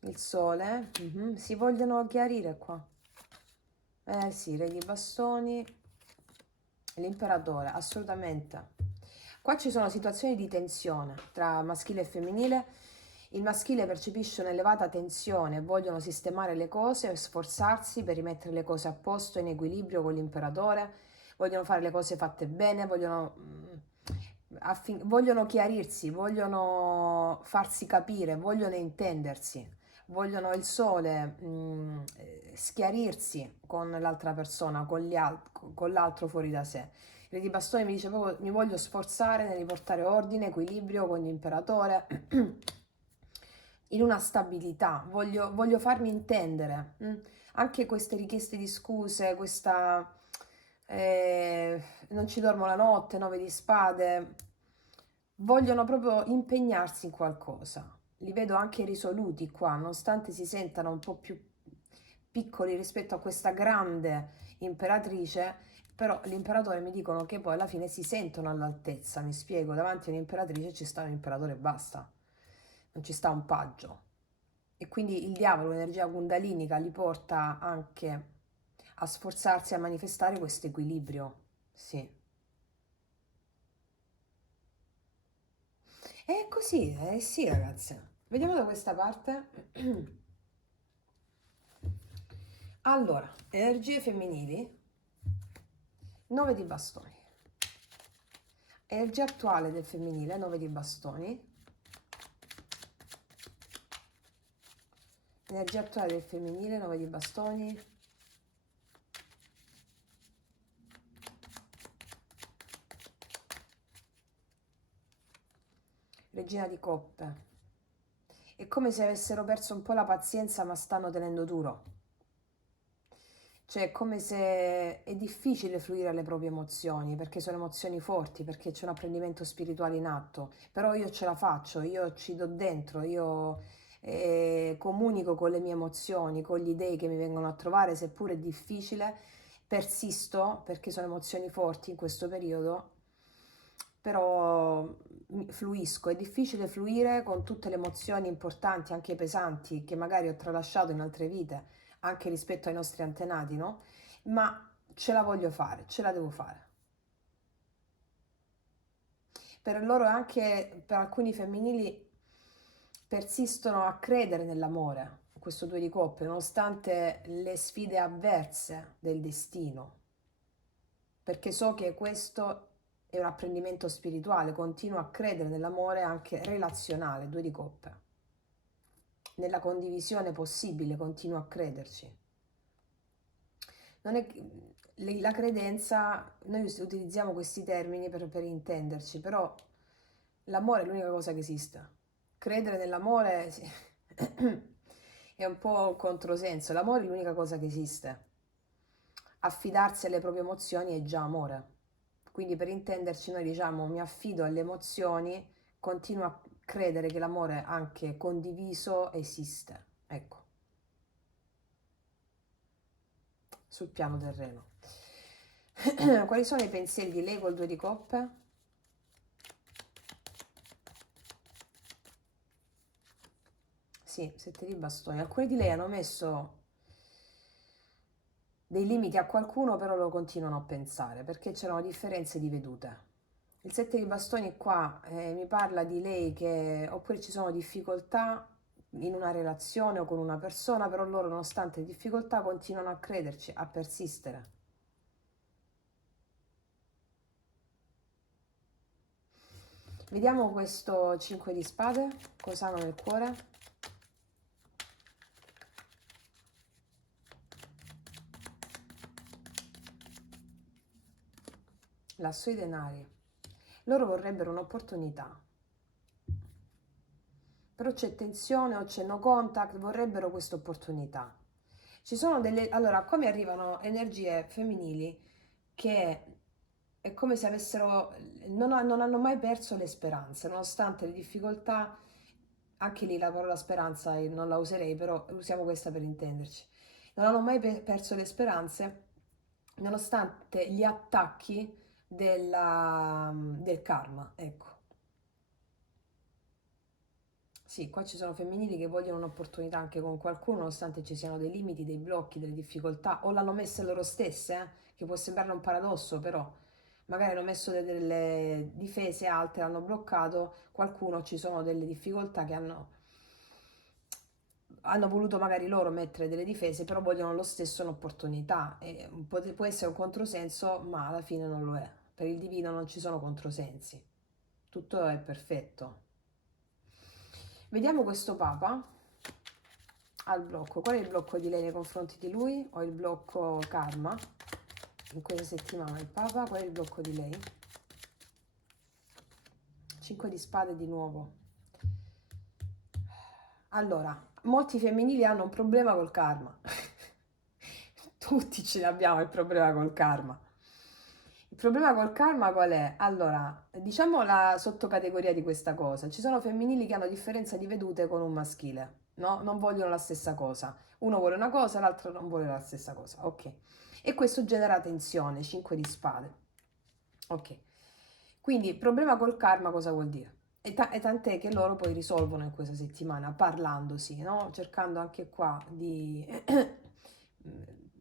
Il sole, si vogliono chiarire qua. Sì, re di bastoni, l'imperatore, assolutamente. Qua ci sono situazioni di tensione tra maschile e femminile Il maschile percepisce un'elevata tensione, vogliono sistemare le cose e sforzarsi per rimettere le cose a posto in equilibrio con l'imperatore, vogliono fare le cose fatte bene, vogliono chiarirsi, vogliono farsi capire, vogliono intendersi, vogliono il sole schiarirsi con l'altra persona, con l'altro fuori da sé. Il re di bastoni mi dice proprio mi voglio sforzare nel riportare ordine, equilibrio con l'imperatore in una stabilità, voglio farmi intendere. Anche queste richieste di scuse, non ci dormo la notte, 9 di spade, vogliono proprio impegnarsi in qualcosa. Li vedo anche risoluti qua, nonostante si sentano un po' più piccoli rispetto a questa grande imperatrice, però l'imperatore mi dicono che poi alla fine si sentono all'altezza, mi spiego, davanti a un'imperatrice ci sta un imperatore e basta, non ci sta un paggio. E quindi il diavolo, l'energia kundalinica, li porta anche a sforzarsi a manifestare questo equilibrio. Sì. È così, sì ragazze. Vediamo da questa parte. Allora, energie femminili, 9 di bastoni. Energia attuale del femminile, 9 di bastoni. Energia attuale del femminile, 9 di bastoni. Regina di coppe. È come se avessero perso un po' la pazienza ma stanno tenendo duro. Cioè, è come se è difficile fluire alle proprie emozioni, perché sono emozioni forti, perché c'è un apprendimento spirituale in atto, però io ce la faccio, io ci do dentro, io comunico con le mie emozioni, con gli dei che mi vengono a trovare, seppur è difficile, persisto perché sono emozioni forti in questo periodo, però fluisco. È difficile fluire con tutte le emozioni importanti, anche pesanti, che magari ho tralasciato in altre vite anche rispetto ai nostri antenati, no? Ma ce la voglio fare, ce la devo fare. Per loro anche, per alcuni femminili, persistono a credere nell'amore, questo due di coppe, nonostante le sfide avverse del destino, perché so che questo è un apprendimento spirituale, continuo a credere nell'amore anche relazionale, due di coppe. Nella condivisione possibile continuo a crederci. Non è la credenza, noi utilizziamo questi termini per intenderci, però l'amore è l'unica cosa che esiste. Credere nell'amore sì, è un po' un controsenso. L'amore è l'unica cosa che esiste. Affidarsi alle proprie emozioni è già amore. Quindi per intenderci noi diciamo mi affido alle emozioni, continuo a credere che l'amore anche condiviso esiste. Ecco, sul piano terreno. Quali sono i pensieri di lei col due di coppe? Sì, 7 di bastoni. Alcuni di lei hanno messo dei limiti a qualcuno, però lo continuano a pensare perché c'erano differenze di vedute. Il 7 di bastoni qua mi parla di lei che oppure ci sono difficoltà in una relazione o con una persona, però loro nonostante le difficoltà continuano a crederci, a persistere. Vediamo questo 5 di spade, cosa hanno nel cuore. L'asso di denari. Loro vorrebbero un'opportunità, però c'è tensione o c'è no contact, vorrebbero questa opportunità. Ci sono delle... Allora, qua mi arrivano energie femminili che è come se avessero... non hanno mai perso le speranze, nonostante le difficoltà, anche lì la parola speranza non la userei, però usiamo questa per intenderci. Non hanno mai perso le speranze, nonostante gli attacchi del karma, ecco. Sì, qua ci sono femminili che vogliono un'opportunità anche con qualcuno, nonostante ci siano dei limiti, dei blocchi, delle difficoltà, o l'hanno messe loro stesse, che può sembrare un paradosso, però magari hanno messo delle difese alte, hanno bloccato qualcuno, ci sono delle difficoltà che hanno hanno voluto magari loro mettere delle difese, però vogliono lo stesso un'opportunità. E può essere un controsenso, ma alla fine non lo è. Per il divino non ci sono controsensi. Tutto è perfetto. Vediamo questo Papa al blocco. Qual è il blocco di lei nei confronti di lui? O il blocco karma? In questa settimana il Papa, qual è il blocco di lei? 5 di spade di nuovo. Allora, molti femminili hanno un problema col karma. Tutti ce l'abbiamo il problema col karma. Il problema col karma qual è? Allora, diciamo la sottocategoria di questa cosa. Ci sono femminili che hanno differenza di vedute con un maschile, no? Non vogliono la stessa cosa. Uno vuole una cosa, l'altro non vuole la stessa cosa. Ok. E questo genera tensione, 5 di spade. Ok. Quindi, problema col karma cosa vuol dire? E tant'è che loro poi risolvono in questa settimana, parlandosi, no? Cercando anche qua di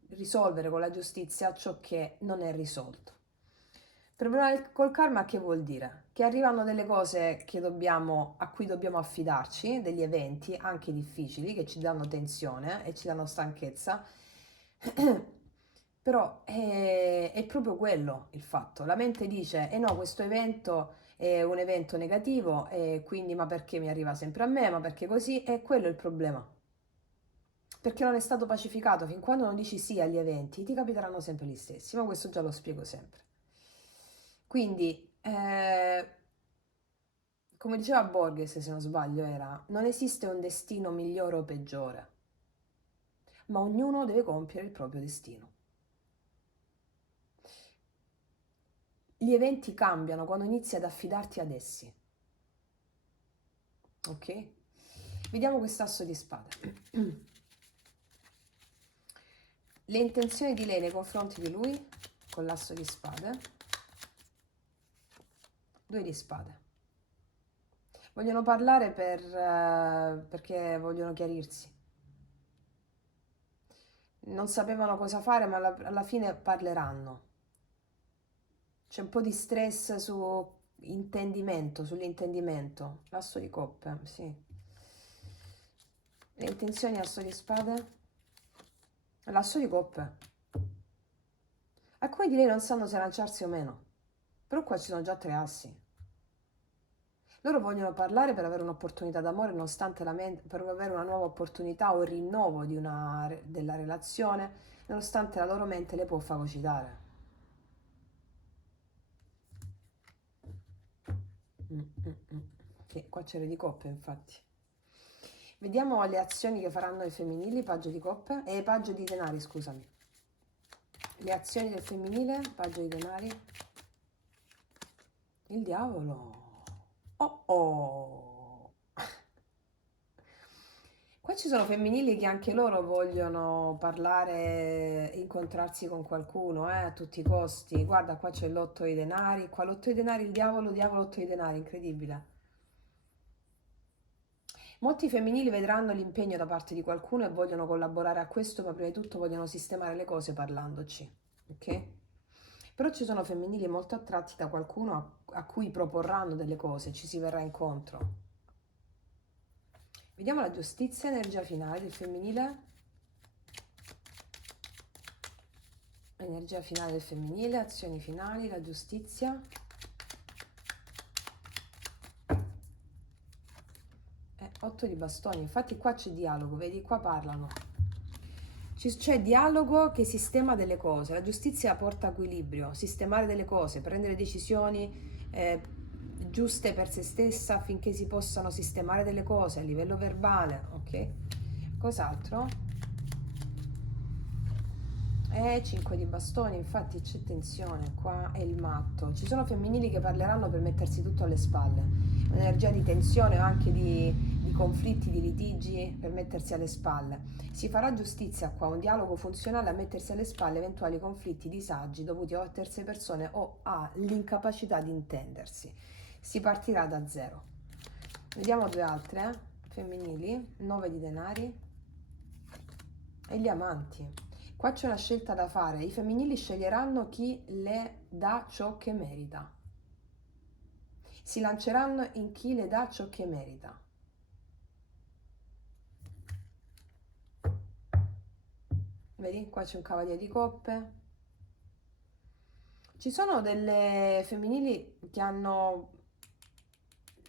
risolvere con la giustizia ciò che non è risolto. Problema col karma che vuol dire? Che arrivano delle cose a cui dobbiamo affidarci, degli eventi anche difficili che ci danno tensione e ci danno stanchezza, però è proprio quello il fatto. La mente dice, eh no, questo evento è un evento negativo e quindi ma perché mi arriva sempre a me, ma perché così? E quello è il problema. Perché non è stato pacificato, fin quando non dici sì agli eventi, ti capiteranno sempre gli stessi, ma questo già lo spiego sempre. Quindi, come diceva Borges, se non sbaglio, non esiste un destino migliore o peggiore, ma ognuno deve compiere il proprio destino. Gli eventi cambiano quando inizi ad affidarti ad essi. Ok? Vediamo quest'asso di spade. Le intenzioni di lei nei confronti di lui, con l'asso di spade. 2 di spade. Vogliono parlare perché vogliono chiarirsi. Non sapevano cosa fare, ma alla fine parleranno. C'è un po' di stress sull'intendimento. L'asso di coppe, sì. Le intenzioni, asso di spade. L'asso di coppe. Alcuni di lei non sanno se lanciarsi o meno. Però qua ci sono già 3 assi. Loro vogliono parlare per avere un'opportunità d'amore, nonostante per avere una nuova opportunità o rinnovo della relazione, nonostante la loro mente le può fagocitare. Sì, qua c'è le di coppe, infatti. Vediamo le azioni che faranno i femminili, paggio di coppe, e paggio di denari, scusami. Le azioni del femminile, paggio di denari. Il diavolo. Oh oh. Qua ci sono femminili che anche loro vogliono parlare, incontrarsi con qualcuno, a tutti i costi. Guarda, qua c'è l'otto di denari, qua l'otto di denari, il diavolo, otto di denari, incredibile. Molti femminili vedranno l'impegno da parte di qualcuno e vogliono collaborare a questo, ma prima di tutto vogliono sistemare le cose parlandoci, ok? Però ci sono femminili molto attratti da qualcuno a cui proporranno delle cose, ci si verrà incontro. Vediamo la giustizia, energia finale del femminile. Energia finale del femminile, azioni finali, la giustizia. 8 di bastoni, infatti qua c'è dialogo, vedi, qua parlano. C'è dialogo che sistema delle cose, la giustizia porta equilibrio, sistemare delle cose, prendere decisioni giuste per se stessa affinché si possano sistemare delle cose a livello verbale, ok? Cos'altro? 5 di bastoni, infatti c'è tensione, qua è il matto. Ci sono femminili che parleranno per mettersi tutto alle spalle, un'energia di tensione o anche di conflitti, di litigi per mettersi alle spalle. Si farà giustizia qua, un dialogo funzionale a mettersi alle spalle eventuali conflitti, disagi dovuti o a terze persone o all'incapacità di intendersi. Si partirà da zero. Vediamo 2 altre, femminili, 9 di denari e gli amanti. Qua c'è una scelta da fare, i femminili sceglieranno chi le dà ciò che merita. Si lanceranno in chi le dà ciò che merita. Vedi, qua c'è un cavaliere di coppe. Ci sono delle femminili che hanno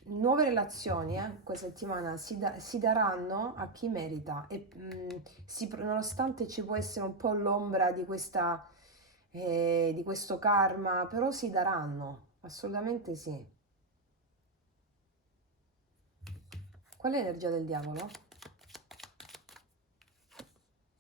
nuove relazioni, questa settimana si daranno a chi merita e nonostante ci può essere un po' l'ombra di questo karma, però si daranno, assolutamente sì. Qual è l'energia del diavolo?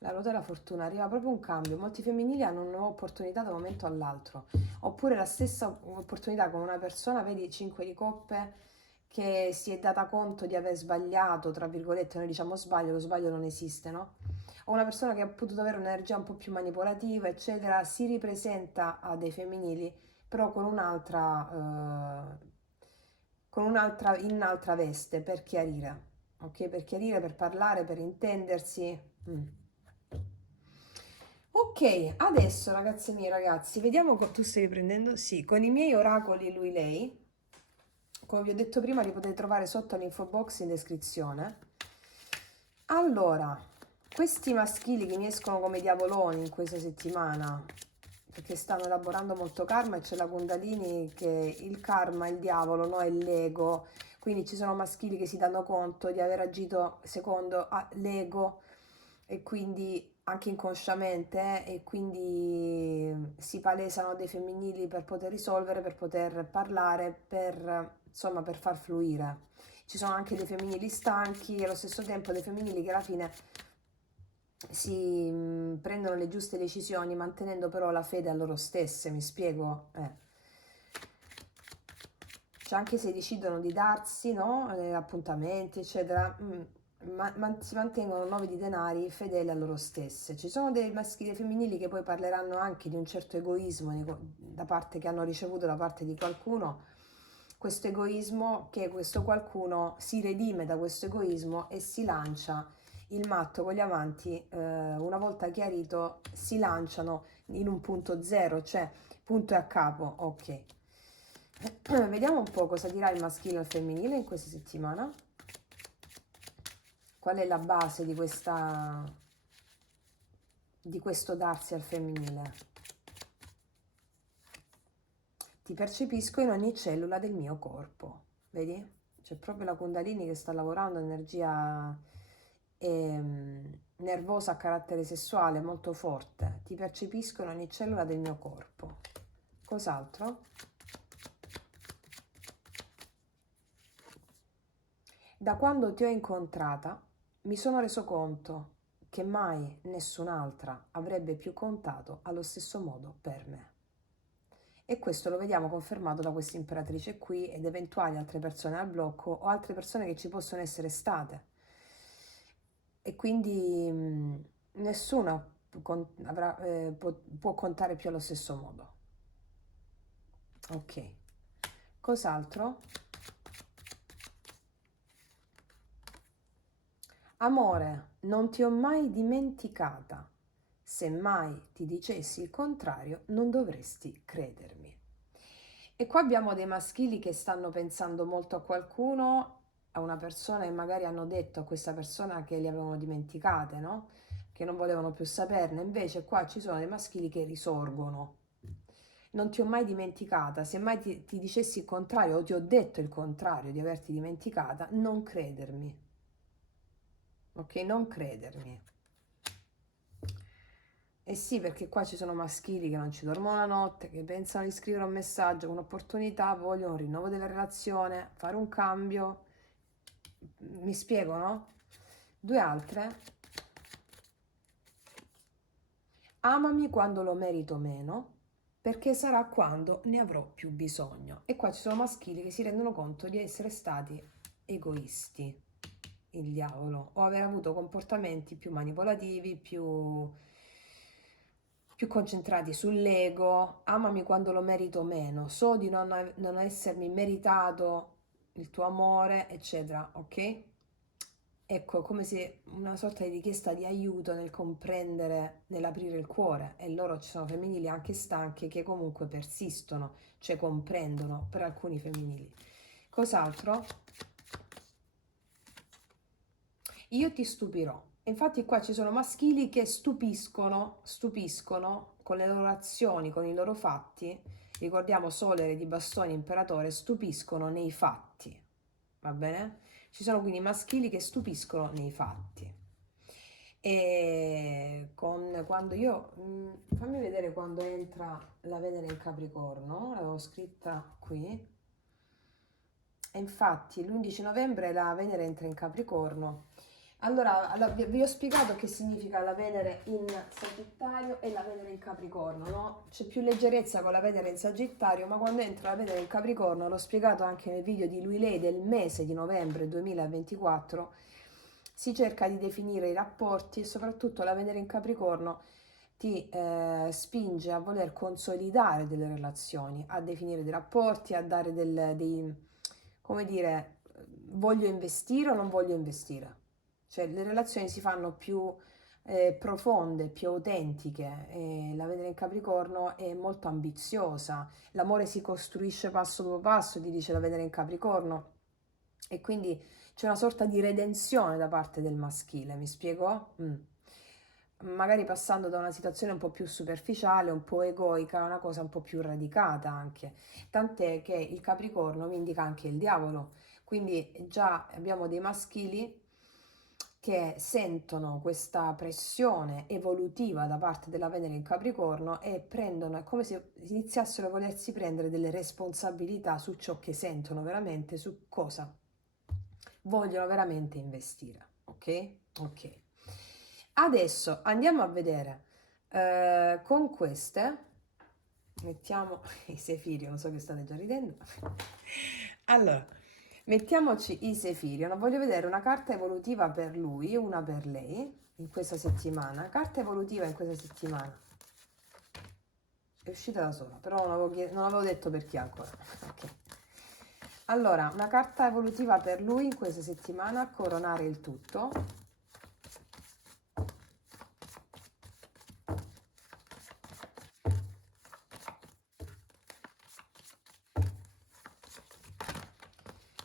La ruota della fortuna, arriva proprio un cambio. Molti femminili hanno una nuova opportunità da un momento all'altro, oppure la stessa opportunità con una persona, vedi 5 di coppe, che si è data conto di aver sbagliato, tra virgolette, noi diciamo sbaglio, lo sbaglio non esiste, no? O una persona che ha potuto avere un'energia un po' più manipolativa, eccetera, si ripresenta a dei femminili, però in un'altra veste, per chiarire, ok? Per chiarire, per parlare, per intendersi. Ok, adesso ragazze mie, ragazzi, vediamo cosa tu stai riprendendo. Sì, con i miei oracoli lui-lei, come vi ho detto prima, li potete trovare sotto all'info box in descrizione. Allora, questi maschili che mi escono come diavoloni in questa settimana, perché stanno elaborando molto karma e c'è la Kundalini che il karma, il diavolo, no, è l'ego. Quindi ci sono maschili che si danno conto di aver agito secondo l'ego e quindi anche inconsciamente e quindi si palesano dei femminili per poter risolvere, per poter parlare, per insomma per far fluire. Ci sono anche dei femminili stanchi e allo stesso tempo dei femminili che alla fine si prendono le giuste decisioni mantenendo però la fede a loro stesse, mi spiego? Cioè anche se decidono di darsi, no, appuntamenti, eccetera, si mantengono nuovi di denari fedeli a loro stesse. Ci sono dei maschili e femminili che poi parleranno anche di un certo egoismo da parte che hanno ricevuto da parte di qualcuno. Questo egoismo, che questo qualcuno si redime da questo egoismo e si lancia il matto con gli avanti, una volta chiarito, si lanciano in un punto zero, cioè punto e a capo, ok. Vediamo un po' cosa dirà il maschile al femminile in questa settimana. Qual è la base di questo darsi al femminile? Ti percepisco in ogni cellula del mio corpo. Vedi? C'è proprio la Kundalini che sta lavorando, energia nervosa a carattere sessuale molto forte. Ti percepisco in ogni cellula del mio corpo. Cos'altro? Da quando ti ho incontrata mi sono reso conto che mai nessun'altra avrebbe più contato allo stesso modo per me. E questo lo vediamo confermato da questa imperatrice qui ed eventuali altre persone al blocco o altre persone che ci possono essere state. E quindi nessuno può contare più allo stesso modo. Ok. Cos'altro? Amore, non ti ho mai dimenticata. Se mai ti dicessi il contrario, non dovresti credermi. E qua abbiamo dei maschili che stanno pensando molto a qualcuno, a una persona e magari hanno detto a questa persona che li avevano dimenticate, no? Che non volevano più saperne. Invece qua ci sono dei maschili che risorgono. Non ti ho mai dimenticata, se mai ti dicessi il contrario o ti ho detto il contrario di averti dimenticata, non credermi. Ok, non credermi. Eh sì, perché qua ci sono maschili che non ci dormono la notte, che pensano di scrivere un messaggio, un'opportunità, vogliono un rinnovo della relazione, fare un cambio. Mi spiego, no? Due altre. Amami quando lo merito meno, perché sarà quando ne avrò più bisogno. E qua ci sono maschili che si rendono conto di essere stati egoisti, il diavolo, o aver avuto comportamenti più manipolativi, più concentrati sull'ego. Amami quando lo merito meno, so di non essermi meritato il tuo amore, eccetera, ok? Ecco, come se una sorta di richiesta di aiuto nel comprendere, nell'aprire il cuore. E loro ci sono femminili anche stanche che comunque persistono, cioè comprendono per alcuni femminili. Cos'altro? Io ti stupirò. Infatti qua ci sono maschili che stupiscono con le loro azioni, con i loro fatti. Ricordiamo Solere di bastoni imperatore, stupiscono nei fatti, va bene? Ci sono quindi maschili che stupiscono nei fatti. E quando io, fammi vedere quando entra la Venere in Capricorno, l'avevo scritta qui. E infatti l'11 novembre la Venere entra in Capricorno. Allora, vi ho spiegato che significa la Venere in Sagittario e la Venere in Capricorno, no? C'è più leggerezza con la Venere in Sagittario, ma quando entra la Venere in Capricorno, l'ho spiegato anche nel video di Lui Lei del mese di novembre 2024, si cerca di definire i rapporti e soprattutto la Venere in Capricorno ti spinge a voler consolidare delle relazioni, a definire dei rapporti, a dare come dire, voglio investire o non voglio investire. Cioè le relazioni si fanno più profonde, più autentiche. E la Venere in Capricorno è molto ambiziosa, l'amore si costruisce passo dopo passo, ti dice la Venere in Capricorno, e quindi c'è una sorta di redenzione da parte del maschile, mi spiego? Magari passando da una situazione un po' più superficiale, un po' egoica, a una cosa un po' più radicata anche. Tant'è che il Capricorno mi indica anche il diavolo, quindi già abbiamo dei maschili che sentono questa pressione evolutiva da parte della Venere in Capricorno e prendono, è come se iniziassero a volersi prendere delle responsabilità su ciò che sentono veramente, su cosa vogliono veramente investire. Ok? Ok. Adesso andiamo a vedere con queste, mettiamo i Sefiri, non so che state già ridendo. Allora, mettiamoci i Sefirion. Voglio vedere una carta evolutiva per lui, una per lei, in questa settimana. Carta evolutiva in questa settimana. È uscita da sola, però non avevo detto per chi ancora. Ok. Allora, una carta evolutiva per lui in questa settimana, a coronare il tutto.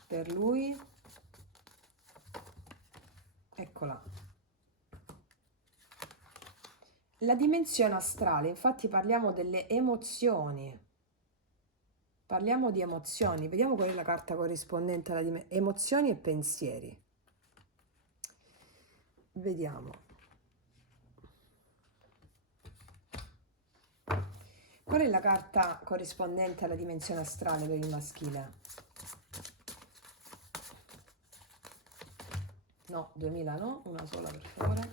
Per lui, eccola. La dimensione astrale, infatti parliamo delle emozioni. Parliamo di emozioni, vediamo qual è la carta corrispondente alla dimensione. Emozioni e pensieri. Vediamo. Qual è la carta corrispondente alla dimensione astrale per il maschile? No, 2000 no, una sola per favore.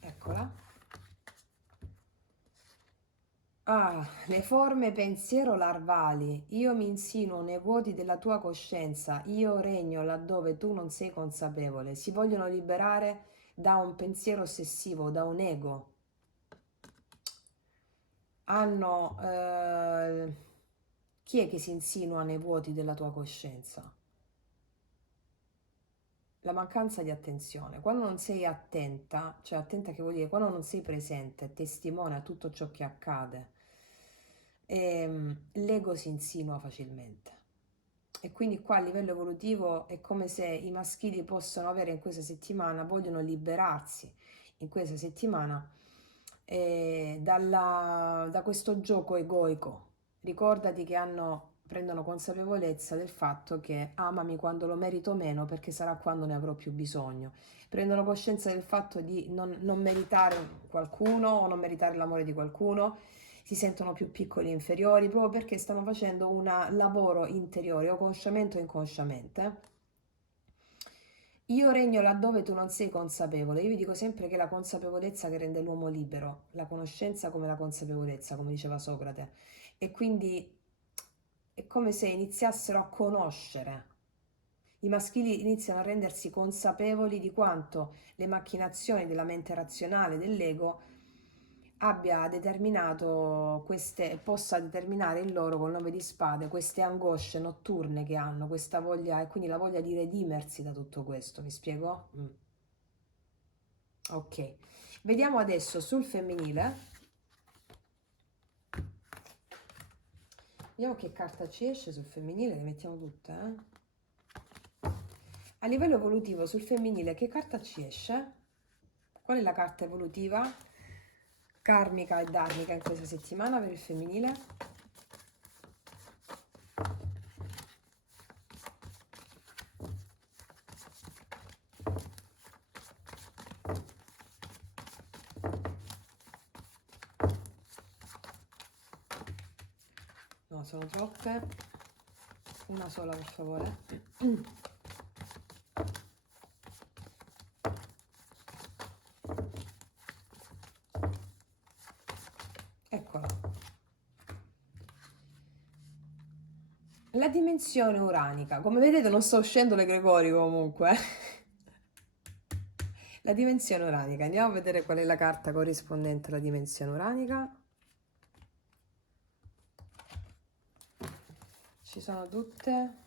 Eccola. Ah, le forme pensiero larvali. Io mi insinuo nei vuoti della tua coscienza. Io regno laddove tu non sei consapevole. Si vogliono liberare da un pensiero ossessivo, da un ego. Hanno... chi è che si insinua nei vuoti della tua coscienza? La mancanza di attenzione. Quando non sei attenta, cioè attenta che vuol dire quando non sei presente, testimone a tutto ciò che accade, l'ego si insinua facilmente. E quindi qua a livello evolutivo è come se i maschili possano avere in questa settimana, vogliono liberarsi in questa settimana da questo gioco egoico. Ricordati che prendono consapevolezza del fatto che amami quando lo merito meno perché sarà quando ne avrò più bisogno. Prendono coscienza del fatto di non meritare qualcuno o non meritare l'amore di qualcuno, si sentono più piccoli e inferiori proprio perché stanno facendo un lavoro interiore o consciamente o inconsciamente. Io regno laddove tu non sei consapevole. Io vi dico sempre che è la consapevolezza che rende l'uomo libero, la conoscenza come la consapevolezza, come diceva Socrate. E quindi è come se iniziassero a conoscere. I maschili iniziano a rendersi consapevoli di quanto le macchinazioni della mente razionale dell'ego abbia determinato possa determinare in loro col 9 di spade queste angosce notturne che hanno, questa voglia e quindi la voglia di redimersi da tutto questo. Mi spiego? Ok, vediamo adesso sul femminile. Vediamo che carta ci esce sul femminile, le mettiamo tutte, A livello evolutivo sul femminile che carta ci esce? Qual è la carta evolutiva, karmica e dharmica in questa settimana per il femminile? No, sono troppe. Una sola, per favore. Eccola. La dimensione uranica. Come vedete non sto uscendo le Gregori comunque. La dimensione uranica. Andiamo a vedere qual è la carta corrispondente alla dimensione uranica. Ci sono tutte.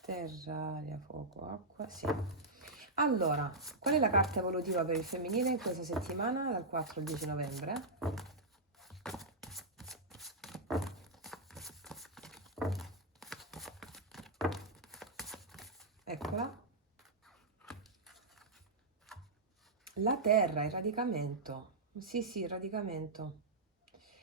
Terra, aria, fuoco, acqua. Sì. Allora, qual è la carta evolutiva per il femminile in questa settimana, dal 4 al 10 novembre? Eccola. La terra, il radicamento. Sì, sì, radicamento.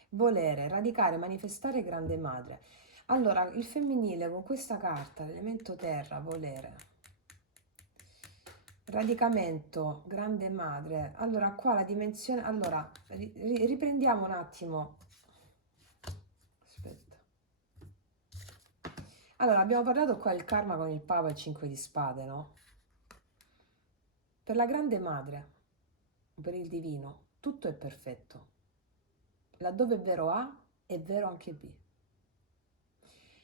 Volere, radicare, manifestare, grande madre. Allora, il femminile con questa carta, l'elemento terra, volere, radicamento, grande madre. Allora, qua la dimensione... Allora, riprendiamo un attimo. Aspetta. Allora, abbiamo parlato qua del karma con il pavo e il 5 di spade, no? Per la grande madre, per il divino, tutto è perfetto. Laddove è vero A, è vero anche B.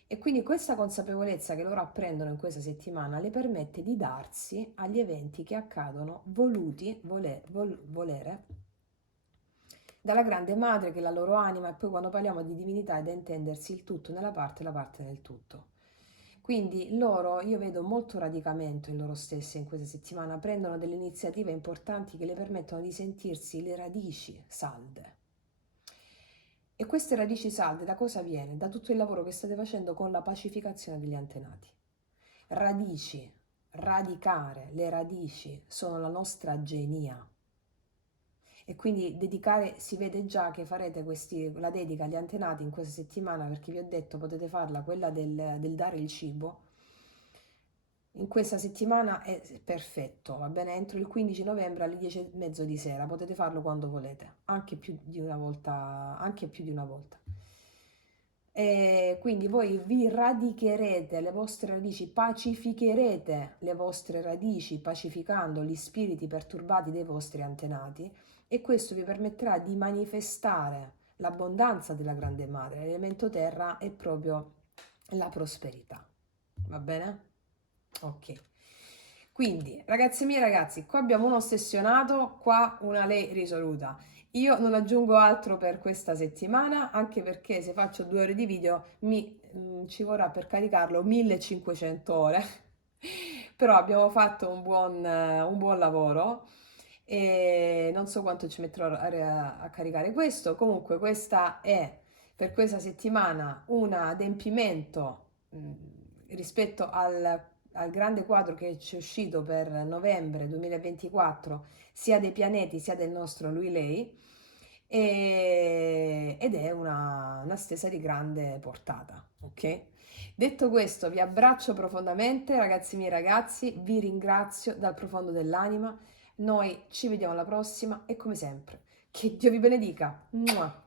E quindi questa consapevolezza che loro apprendono in questa settimana le permette di darsi agli eventi che accadono voluti, volere, dalla grande madre che è la loro anima, e poi quando parliamo di divinità è da intendersi il tutto nella parte e la parte nel tutto. Quindi loro, io vedo molto radicamento in loro stesse in questa settimana, prendono delle iniziative importanti che le permettono di sentirsi le radici salde. E queste radici salde da cosa viene? Da tutto il lavoro che state facendo con la pacificazione degli antenati. Radici, radicare, le radici sono la nostra genia. E quindi dedicare, si vede già che farete la dedica agli antenati in questa settimana, perché vi ho detto potete farla, quella del dare il cibo. In questa settimana è perfetto, va bene? Entro il 15 novembre alle 10:30 di sera, potete farlo quando volete, anche più di una volta, anche più di una volta. E quindi voi vi radicherete le vostre radici, pacificherete le vostre radici, pacificando gli spiriti perturbati dei vostri antenati, e questo vi permetterà di manifestare l'abbondanza della grande madre. L'elemento terra è proprio la prosperità, va bene? Ok. Quindi, ragazzi miei ragazzi, qua abbiamo uno ossessionato, qua una lei risoluta. Io non aggiungo altro per questa settimana, anche perché se faccio 2 ore di video ci vorrà per caricarlo 1500 ore. Però abbiamo fatto un buon lavoro e non so quanto ci metterò a caricare questo. Comunque questa è per questa settimana un adempimento rispetto al grande quadro che ci è uscito per novembre 2024, sia dei pianeti sia del nostro lui-lei, ed è una stesa di grande portata, ok? Detto questo, vi abbraccio profondamente, ragazzi miei ragazzi, vi ringrazio dal profondo dell'anima, noi ci vediamo alla prossima e come sempre, che Dio vi benedica! Mua!